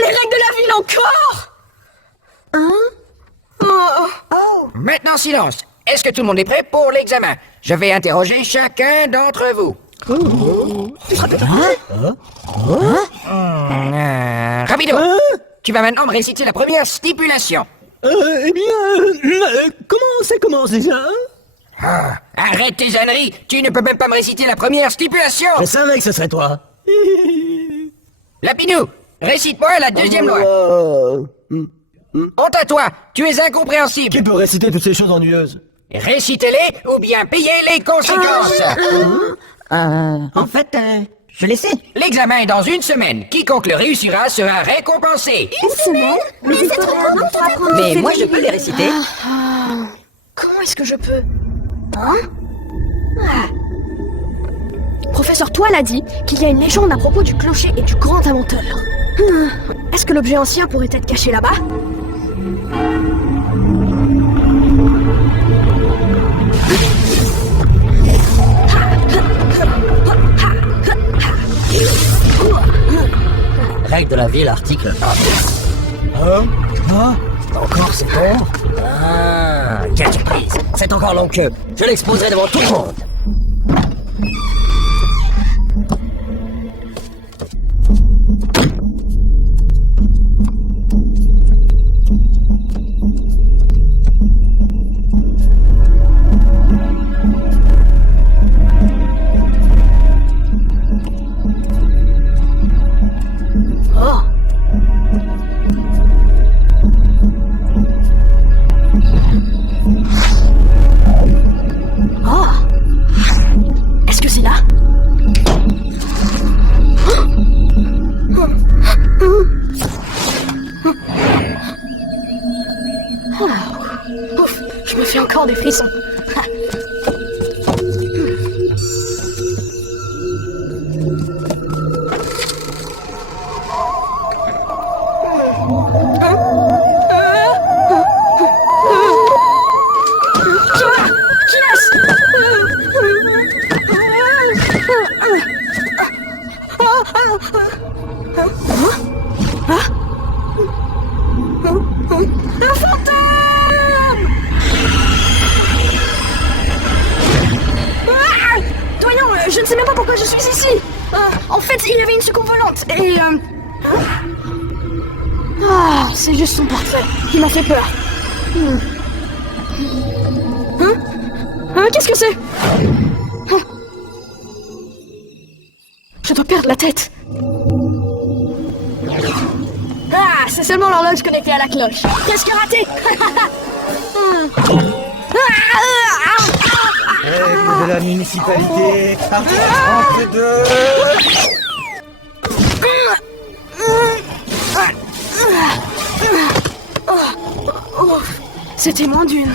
Les règles de la ville encore! Maintenant, silence. Est-ce que tout le monde est prêt pour l'examen? Je vais interroger chacun d'entre vous. Rapido! Tu vas maintenant me réciter la première stipulation. Eh bien, comment ça commence déjà? Arrête tes âneries! Tu ne peux même pas me réciter la première stipulation! Je savais que ce serait toi. Lapinou, récite-moi la deuxième loi. Honte à toi, tu es incompréhensible. Qui peut réciter toutes ces choses ennuyeuses? Récitez-les ou bien payez les conséquences. En fait, je l'essaie. L'examen est dans une semaine. Quiconque le réussira sera récompensé. Une semaine? Mais il faut vraiment tout apprendre. Mais moi, je peux les réciter. Comment est-ce que je peux? Professeur Toile a dit qu'il y a une légende à propos du clocher et du grand inventeur. Est-ce que l'objet ancien pourrait être caché là-bas? Règle de la ville, article 1. Encore c'est bon? Quelle surprise! C'est encore long que je l'exposerai devant tout le monde! Est-ce que c'est là? Ouf, je me fais encore des frissons. Un fantôme! Doyon, je ne sais même pas pourquoi je suis ici. En fait, il y avait une soucoupe volante et... c'est juste son portrait qui m'a fait peur. Qu'est-ce que c'est? Je dois perdre la tête. C'est seulement l'horloge connectée à la cloche. Presque raté. Règle de la municipalité, article 32. C'est témoin d'une.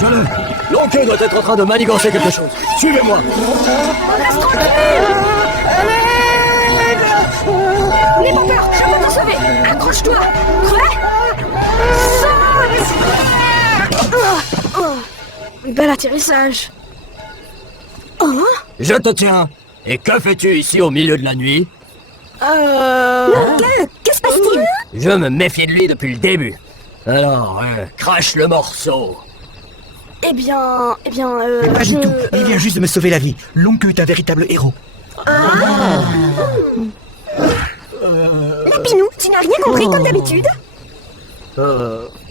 Je-le. L'enquête doit être en train de manigancer quelque chose. Suivez-moi. Reste tranquille. N'aie pas peur, je peux t'en sauver. Accroche-toi. Prêt? Saute. Bel atterrissage. Oh? Je te tiens. Et que fais-tu ici au milieu de la nuit? Que se passe-t-il? Je me méfiais de lui depuis le début. Alors, crache le morceau. Eh bien, Mais pas du tout. Il vient juste de me sauver la vie. L'oncle est un véritable héros. Lapinou, tu n'as rien compris comme d'habitude?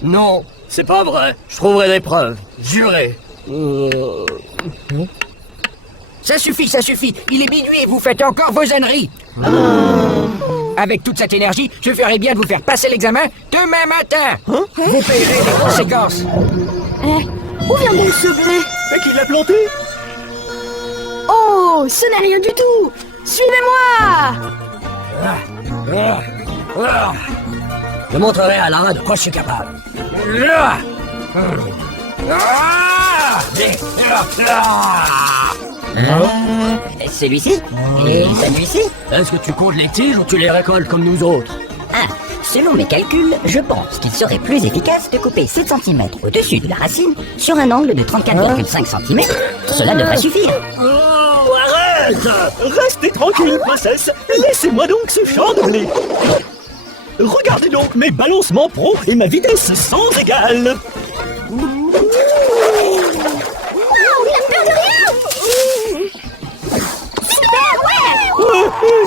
Non, c'est pas vrai. Je trouverai des preuves. Juré. Ça suffit, ça suffit. Il est minuit et vous faites encore vos âneries. Avec toute cette énergie, je ferais bien de vous faire passer l'examen demain matin. Vous payerez les conséquences. où vient donc ce blé? Mais qui l'a planté? Oh, ce n'est rien du tout. Suivez-moi. Je montrerai à Lara de quoi je suis capable. Celui-ci? Et celui-ci? Est-ce que tu comptes les tiges ou tu les récoltes comme nous autres? Ah, selon mes calculs, je pense qu'il serait plus efficace de couper 7 cm au-dessus de la racine sur un angle de 34,5 cm. Cela devrait suffire. Oh, arrête! Restez tranquille, princesse. Laissez-moi donc ce champ de blé. Regardez donc mes balancements pro et ma vitesse sans égale.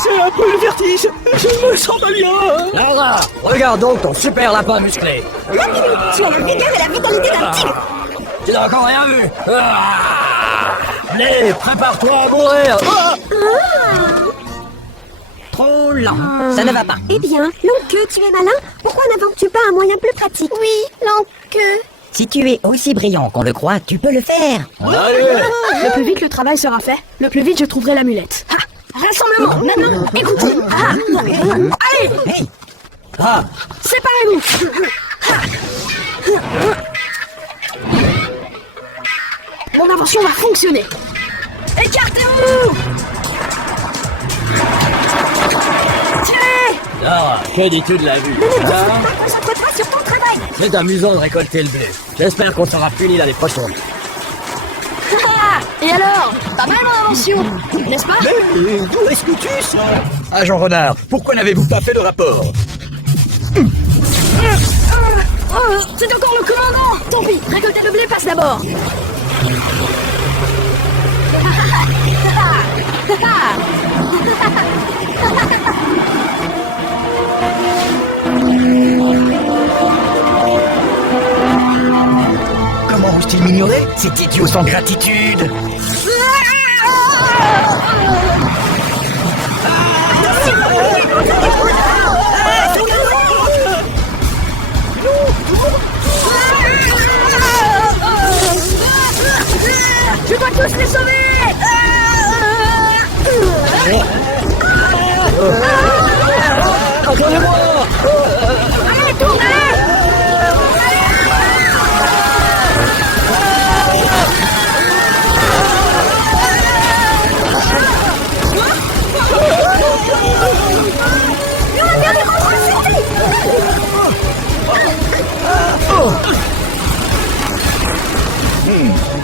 J'ai un peu le vertige. Je me sens pas bien. Lara, regarde donc ton super lapin musclé. Lapinou, tu as la vigueur et la vitalité d'un tigre. Tu n'as encore rien vu. Allez, prépare-toi à mourir. Trop lent. Ça ne va pas. Eh bien, Longue-Queue, tu es malin? Pourquoi n'inventes-tu pas un moyen plus pratique? Oui, Longue-Queue. Si tu es aussi brillant qu'on le croit, tu peux le faire. Allez. Le plus vite le travail sera fait, le plus vite je trouverai l'amulette. Ha! Rassemblement, maintenant, écoutez. Ah! Allez, Hey, séparez-vous. Mon invention va fonctionner. Écartez-vous. Tirez. Lara, que dis-tu de la vue? Concentre-toi sur ton travail. C'est amusant de récolter le blé. J'espère qu'on sera puni l'année prochaine. Et alors? Pas mal mon invention, n'est-ce pas? Mais d'où est-ce que tu sors? Agent Renard, pourquoi n'avez-vous pas fait de rapport? Oh, c'est encore le commandant. Tant pis, récolter le blé passe d'abord. Comment ose-t-il m'ignorer? C'est idiot sans gratitude. Je dois tous les sauver. Allez, tournez.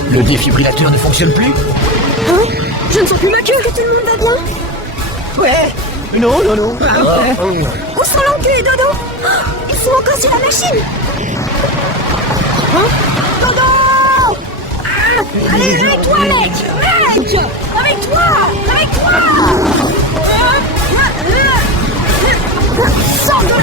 Le défibrillateur ne fonctionne plus? Je ne sens plus ma queue. Est-ce que tout le monde va bien? Ouais. Non. Où sont Longue-Queue et Dodo? Ils sont encore sur la machine. Dodo. Allez, avec toi, mec. Avec toi. Sors de là.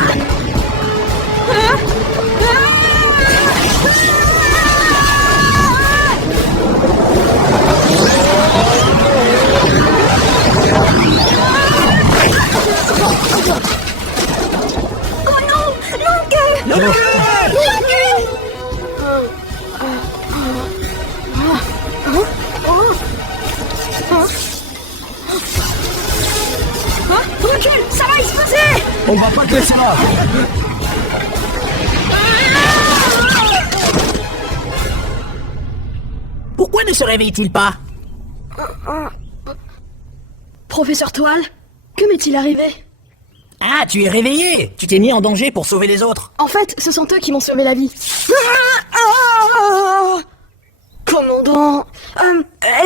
Oh non, Longue-Queue. On va pas te laisser là. Pourquoi ne se réveille-t-il pas? Professeur Toile, que m'est-il arrivé? Ah, tu es réveillé. Tu t'es mis en danger pour sauver les autres. En fait, ce sont eux qui m'ont sauvé la vie. Commandant,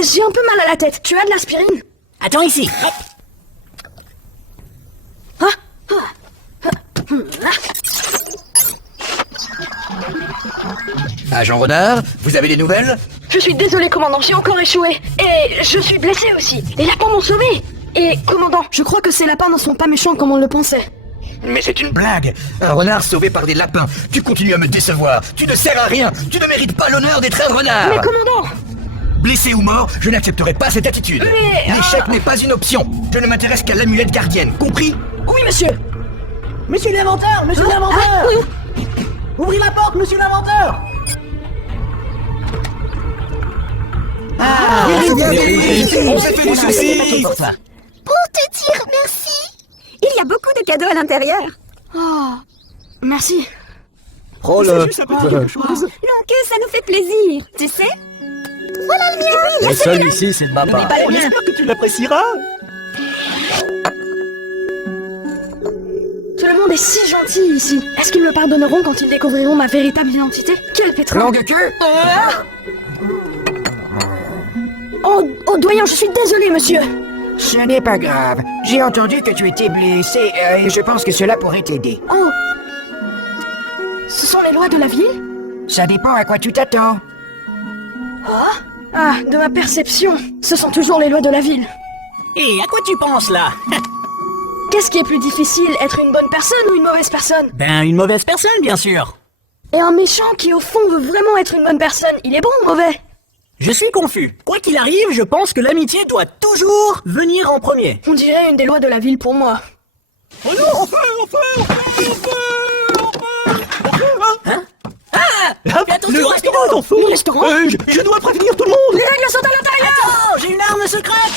j'ai un peu mal à la tête. Tu as de l'aspirine? Attends ici. Hop. Agent Renard, vous avez des nouvelles? Je suis désolé, commandant, j'ai encore échoué. Et je suis blessé aussi. Les lapins m'ont sauvé. Et, commandant, je crois que ces lapins ne sont pas méchants comme on le pensait. Mais c'est une blague. Un renard sauvé par des lapins. Tu continues à me décevoir. Tu ne sers à rien. Tu ne mérites pas l'honneur d'être un renard. Mais commandant! Blessé ou mort, je n'accepterai pas cette attitude. Mais, L'échec n'est pas une option. Je ne m'intéresse qu'à l'amulette gardienne. Compris? Oui, monsieur! Monsieur l'inventeur, monsieur l'inventeur. Ouvrez la porte, monsieur l'inventeur. On s'est fait du souci. Pour toi. Pour te dire merci. Il y a beaucoup de cadeaux à l'intérieur. Oh, merci. Prends-le. Juste un petit quelque chose. Donc ça nous fait plaisir, tu sais. Voilà le mien. Et celui-ci, c'est de ma part. On espère que tu l'apprécieras. Tout le monde est si gentil ici. Est-ce qu'ils me pardonneront quand ils découvriront ma véritable identité? Quel pétrin! Longue queue. Oh, doyen, je suis désolé, monsieur. Ce n'est pas grave. J'ai entendu que tu étais blessé et je pense que cela pourrait t'aider. Oh, ce sont les lois de la ville? Ça dépend à quoi tu t'attends. Ah, de ma perception, ce sont toujours les lois de la ville. Et à quoi tu penses là? Qu'est-ce qui est plus difficile, être une bonne personne ou une mauvaise personne? Ben, une mauvaise personne, bien sûr. Et un méchant qui au fond veut vraiment être une bonne personne, il est bon ou mauvais? Je suis confus. Quoi qu'il arrive, je pense que l'amitié doit toujours venir en premier. On dirait une des lois de la ville pour moi. Oh non, enfin. attention, Le restaurant est en feu. Le restaurant? Je dois prévenir tout le monde. Les règles sont à l'intérieur! Attends, j'ai une arme secrète.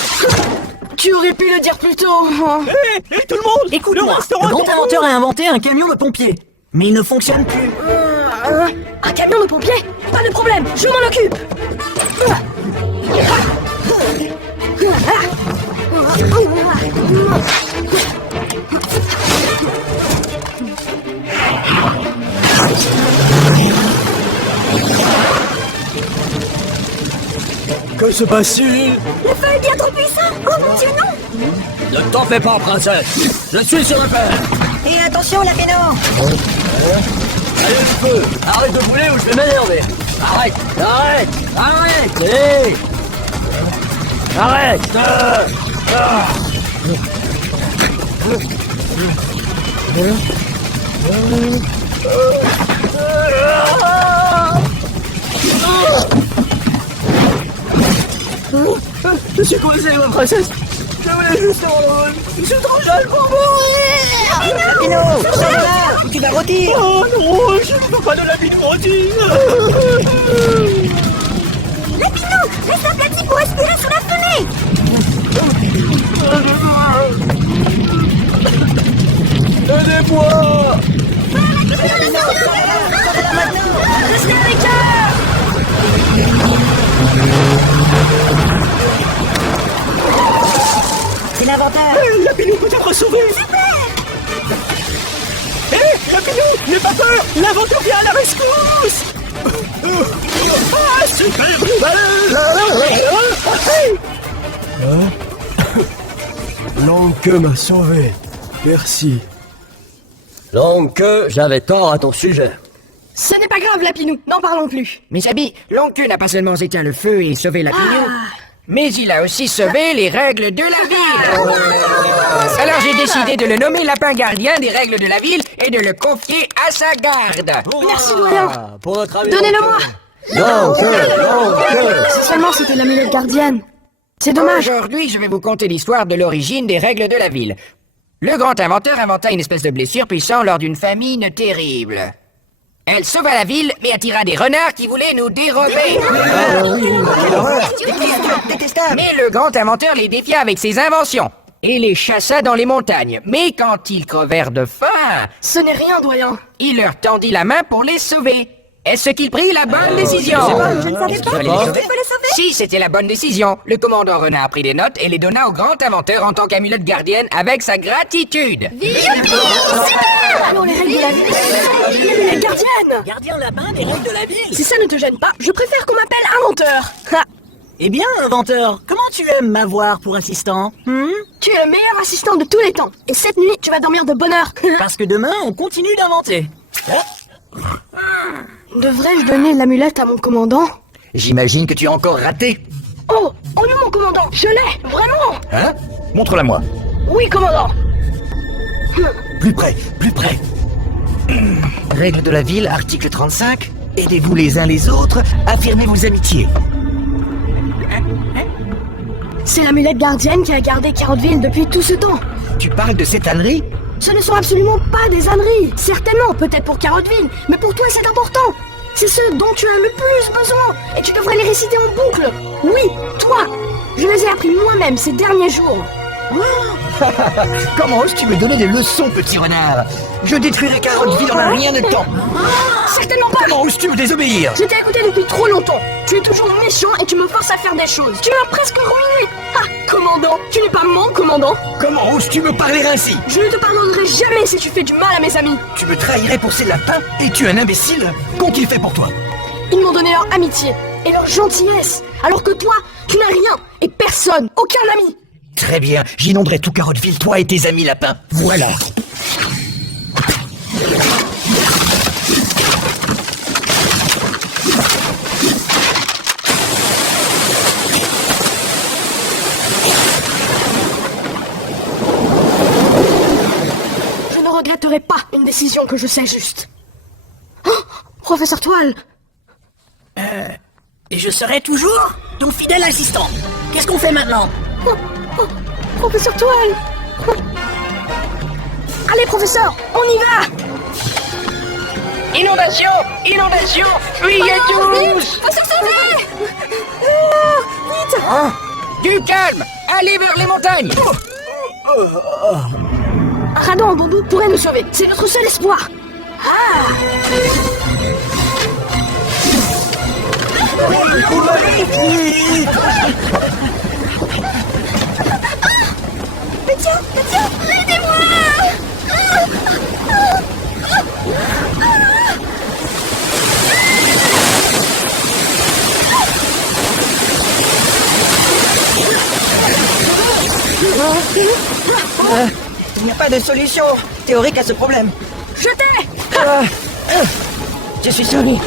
Tu aurais pu le dire plus tôt. Hé, tout le monde. Écoute-moi, Le restaurant le grand est en feu. inventeur a inventé un camion de pompiers. Mais il ne fonctionne plus. Un camion de pompiers? Pas de problème, je m'en occupe. Que se passe-t-il? Le feu est bien trop puissant. Oh mon Dieu, non. Ne t'en fais pas, princesse. Je suis sur le père. Et attention, la péno. Allez, le feu. Arrête de brûler ou je vais m'énerver. Arrête. Hé. Arrête. Je suis coincé, ma princesse. Je voulais juste rendre. Je suis trop jeune pour mourir. Tu vas rôtir. Oh non, je ne veux pas de la vie de rôtir. Lapinou, reste aplati pour respirer sous la fenêtre. Aidez-moi. C'est l'inventeur. Lapinou peut être sauvé. Hé, Lapinou, n'aie pas peur. L'inventeur vient à la rescousse. Ah, super Longue queue m'a sauvé. Merci. Longue queue, j'avais tort à ton sujet. Ce n'est pas grave, Lapinou, n'en parlons plus. Mes amis, Longue-Queue n'a pas seulement éteint le feu et sauvé la pignon, mais il a aussi sauvé les règles de la ville. Alors j'ai décidé de le nommer lapin gardien des règles de la ville et de le confier à sa garde. Merci, doyen. Pour notre ami. Donnez-le-moi. Longue queue. Si seulement c'était l'amulette gardienne. C'est dommage. Aujourd'hui, je vais vous conter l'histoire de l'origine des règles de la ville. Le grand inventeur inventa une espèce de blessure puissante lors d'une famine terrible. Elle sauva la ville, mais attira des renards qui voulaient nous dérober. Détestable. Mais le grand inventeur les défia avec ses inventions. et les chassa dans les montagnes. Mais quand ils crevèrent de faim, Ce n'est rien, doyen. il leur tendit la main pour les sauver. Est-ce qu'il prit la bonne décision? Je ne savais pas. fallait les Il sauver. faut les sauver. Si, c'était la bonne décision. Le commandant Renard prit des notes et les donna au grand inventeur en tant qu'amulette gardienne avec sa gratitude. Alors, les règles de la ville. Les gardiennes. Gardien lapin des règles de la ville. Si ça ne te gêne pas, je préfère qu'on m'appelle inventeur. Ha. Eh bien, inventeur, comment tu aimes m'avoir pour assistant Tu es le meilleur assistant de tous les temps. Et cette nuit, tu vas dormir de bonne heure. Parce que demain, on continue d'inventer. Devrais-je donner l'amulette à mon commandant? J'imagine que tu as encore raté. Oh non, mon commandant, je l'ai, vraiment. Hein? Montre-la-moi. Oui, commandant. Plus près, plus près. Règle de la ville, article 35. Aidez-vous les uns les autres, affirmez vos amitiés. C'est l'amulette gardienne qui a gardé Carotville depuis tout ce temps. Tu parles de cette ânerie? Ce ne sont absolument pas des âneries. Certainement, peut-être pour Carotville, mais pour toi c'est important. C'est ce dont tu as le plus besoin, et tu devrais les réciter en boucle. Oui, toi. Je les ai appris moi-même ces derniers jours. Comment oses-tu me donner des leçons, petit renard? Je détruirai Carotville en un rien de temps. Certainement pas. Comment oses-tu me désobéir? Je t'ai écouté depuis trop longtemps. Tu es toujours méchant et tu me forces à faire des choses. Tu m'as presque ruiné. Ah, commandant, tu n'es pas mon commandant. Comment oses-tu me parler ainsi? Je ne te pardonnerai jamais si tu fais du mal à mes amis. Tu me trahirais pour ces lapins? Es-tu un imbécile? Qu'ont-ils fait pour toi? Ils m'ont donné leur amitié et leur gentillesse, alors que toi, tu n'as rien et personne, aucun ami. Très bien, j'inonderai tout Carotville, toi et tes amis lapins. Voilà. Je ne regretterai pas une décision que je sais juste. Oh, professeur Toile. Et je serai toujours ton fidèle assistant. Qu'est-ce qu'on fait maintenant? Professeur Toile. Allez, professeur, on y va. Inondation! Inondation! Fuyez tous! Faut se sauver. Hein? Du calme! Allez vers les montagnes! Radon en bambou pourrait nous sauver. C'est notre seul espoir. Il n'y a pas de solution théorique à ce problème. Jetez. Je suis sorti.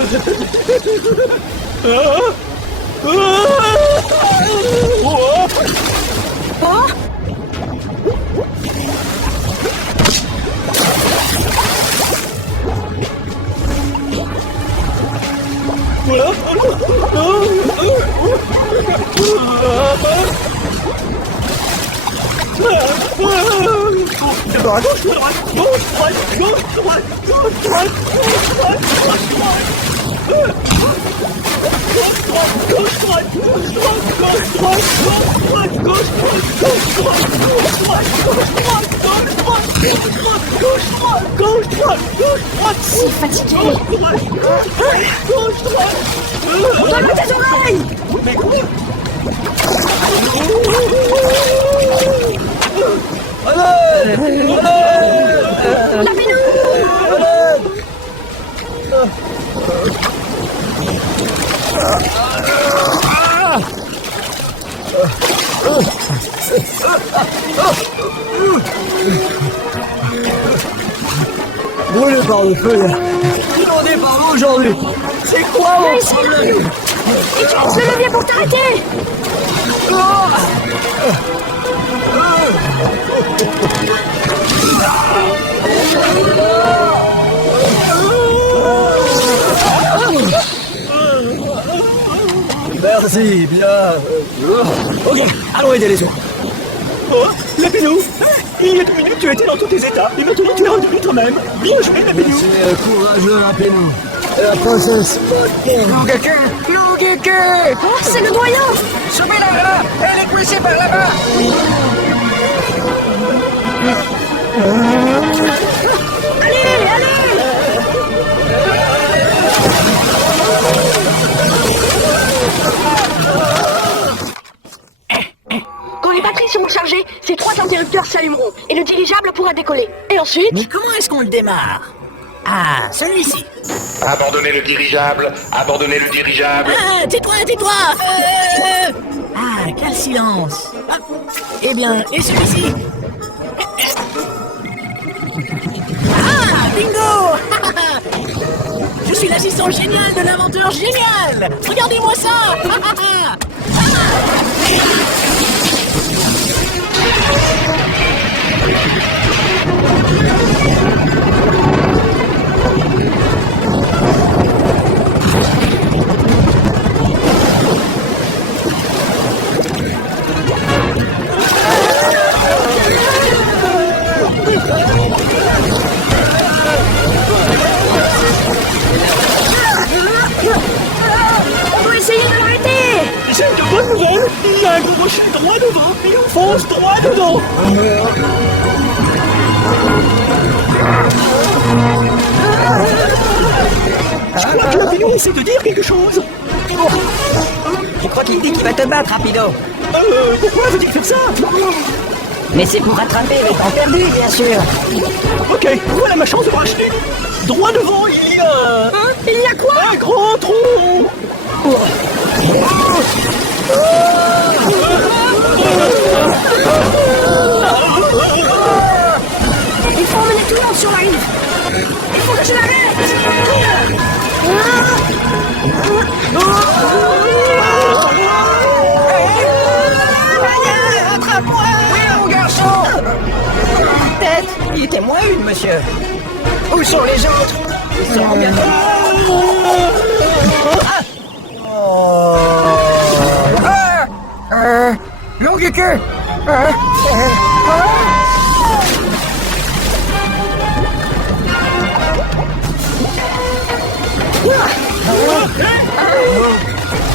Si fatigué. Donne-moi tes oreilles. Brûlé par le feu, inondé par l'eau aujourd'hui. C'est quoi mon problème? Utilise le levier pour t'arrêter. Merci, bien. Ok, allons aider les autres. Oh, Lapinou, il y a 2 minutes tu étais dans tous tes états, et maintenant tu es redevenu toi-même. Bien joué, Lapinou. C'est courageux, Lapinou. La princesse. Oh, c'est le doyen. Sauvez-la là! Elle est coincée par là-bas! Quand les batteries seront chargées, ces 3 interrupteurs s'allumeront et le dirigeable pourra décoller. Et ensuite... Mais comment est-ce qu'on le démarre? Ah, celui-ci. Abandonnez le dirigeable. Abandonnez le dirigeable. Ah, tais-toi, tais-toi. Ah, quel silence. Ah, eh bien, et celui-ci? Ah, bingo. Je suis l'assistant génial de l'inventeur génial. Regardez-moi ça. On doit essayer de l'arrêter. J'ai de bonnes nouvelles. Il a un gros rocher droit devant et on fonce droit dedans. Je crois que Lapido essaie de dire quelque chose. Je crois qu'il dit qu'il va te battre, Rapido. Pourquoi veut-il faire ça? Mais c'est pour rattraper le temps perdu, bien sûr. Ok, voilà ma chance de me racheter. Droit devant, il y a... Il y a quoi? un grand trou. Il faut emmener tout le monde sur la rive. Il faut que je l'arrête. Attrape-moi! Oui, mon garçon! Tête! Il était moins une, monsieur. Où sont les autres? Ils seront bientôt. Longue queue!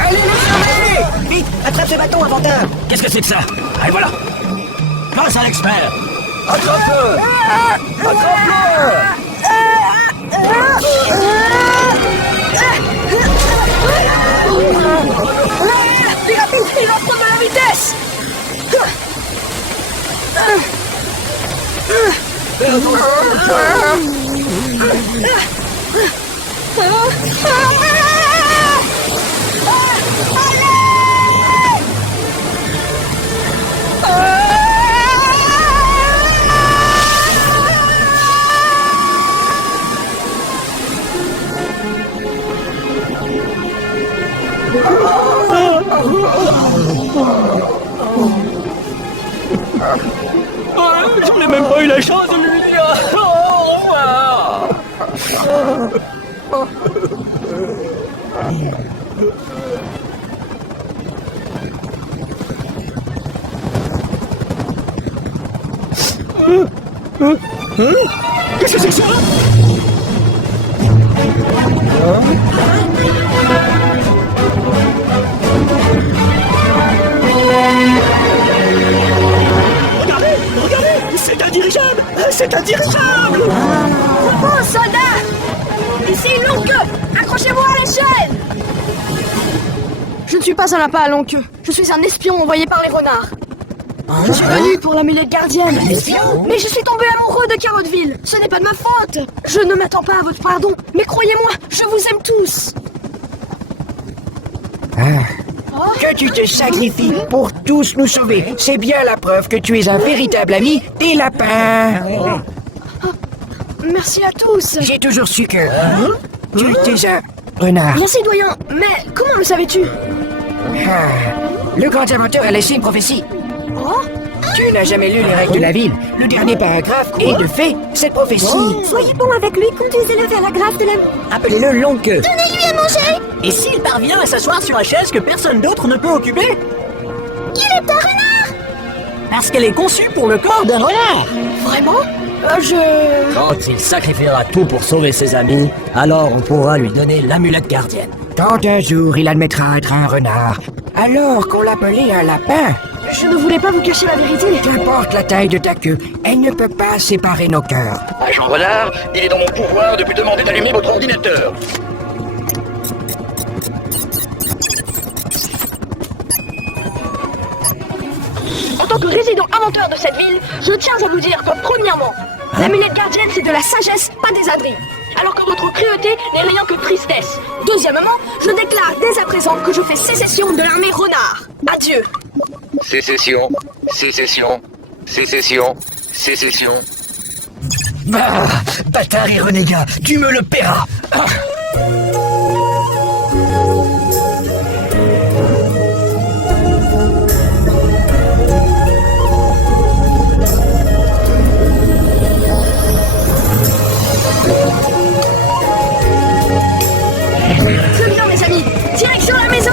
Allez, les surveillez! Vite, attrape ce bâton, inventeur! Qu'est-ce que c'est que ça? Allez, voilà. Passe à l'expert. Attrape-le! Attrape-le! Il va prendre de la vitesse. Je n'ai même pas eu la chance de lui dire au revoir. Qu'est-ce que c'est que ça? Regardez, c'est un dirigeable. C'est un dirigeable. Oh, soldat! Ici, longue queue! Accrochez-vous à l'échelle! Je ne suis pas un lapin à longue queue. Je suis un espion envoyé par les renards. Je suis venu pour l'amulette gardienne. Mais je suis tombé amoureux de Carotteville. Ce n'est pas de ma faute. Je ne m'attends pas à votre pardon. Mais croyez-moi, je vous aime tous. Que tu te sacrifies pour tous nous sauver, c'est bien la preuve que tu es un véritable ami des lapins. Merci à tous. J'ai toujours su que tu étais un renard. Merci, doyen. Mais comment le savais-tu? Le grand inventeur a laissé une prophétie. Oh? Tu n'as jamais lu les règles de la ville. Le dernier paragraphe est de fait cette prophétie. Soyez bon avec lui, conduisez-le vers la grave de la... Appelez-le longue queue. Donnez-lui à manger! Et s'il parvient à s'asseoir sur la chaise que personne d'autre ne peut occuper? Il est un renard! Parce qu'elle est conçue pour le corps d'un renard. Vraiment? Quand il sacrifiera tout pour sauver ses amis, alors on pourra lui donner l'amulette gardienne. Quand un jour il admettra être un renard, alors qu'on l'appelait un lapin, Je ne voulais pas vous cacher la vérité. Qu'importe la taille de ta queue, elle ne peut pas séparer nos cœurs. Agent Renard, il est dans mon pouvoir de vous demander d'allumer votre ordinateur. En tant que résident inventeur de cette ville, je tiens à vous dire que premièrement, l'amulette gardienne c'est de la sagesse, pas des âneries. Alors que votre cruauté n'est rien que tristesse. Deuxièmement, je déclare dès à présent que je fais sécession de l'armée Renard. Adieu. Sécession, sécession, sécession, sécession. Bah, bâtard et renégat, tu me le paieras. Ah. Très bien mes amis, direction la maison.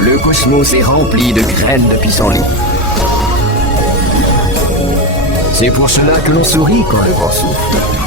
Le cosmos est rempli de graines de pissenlit. C'est pour cela que l'on sourit quand le vent souffle.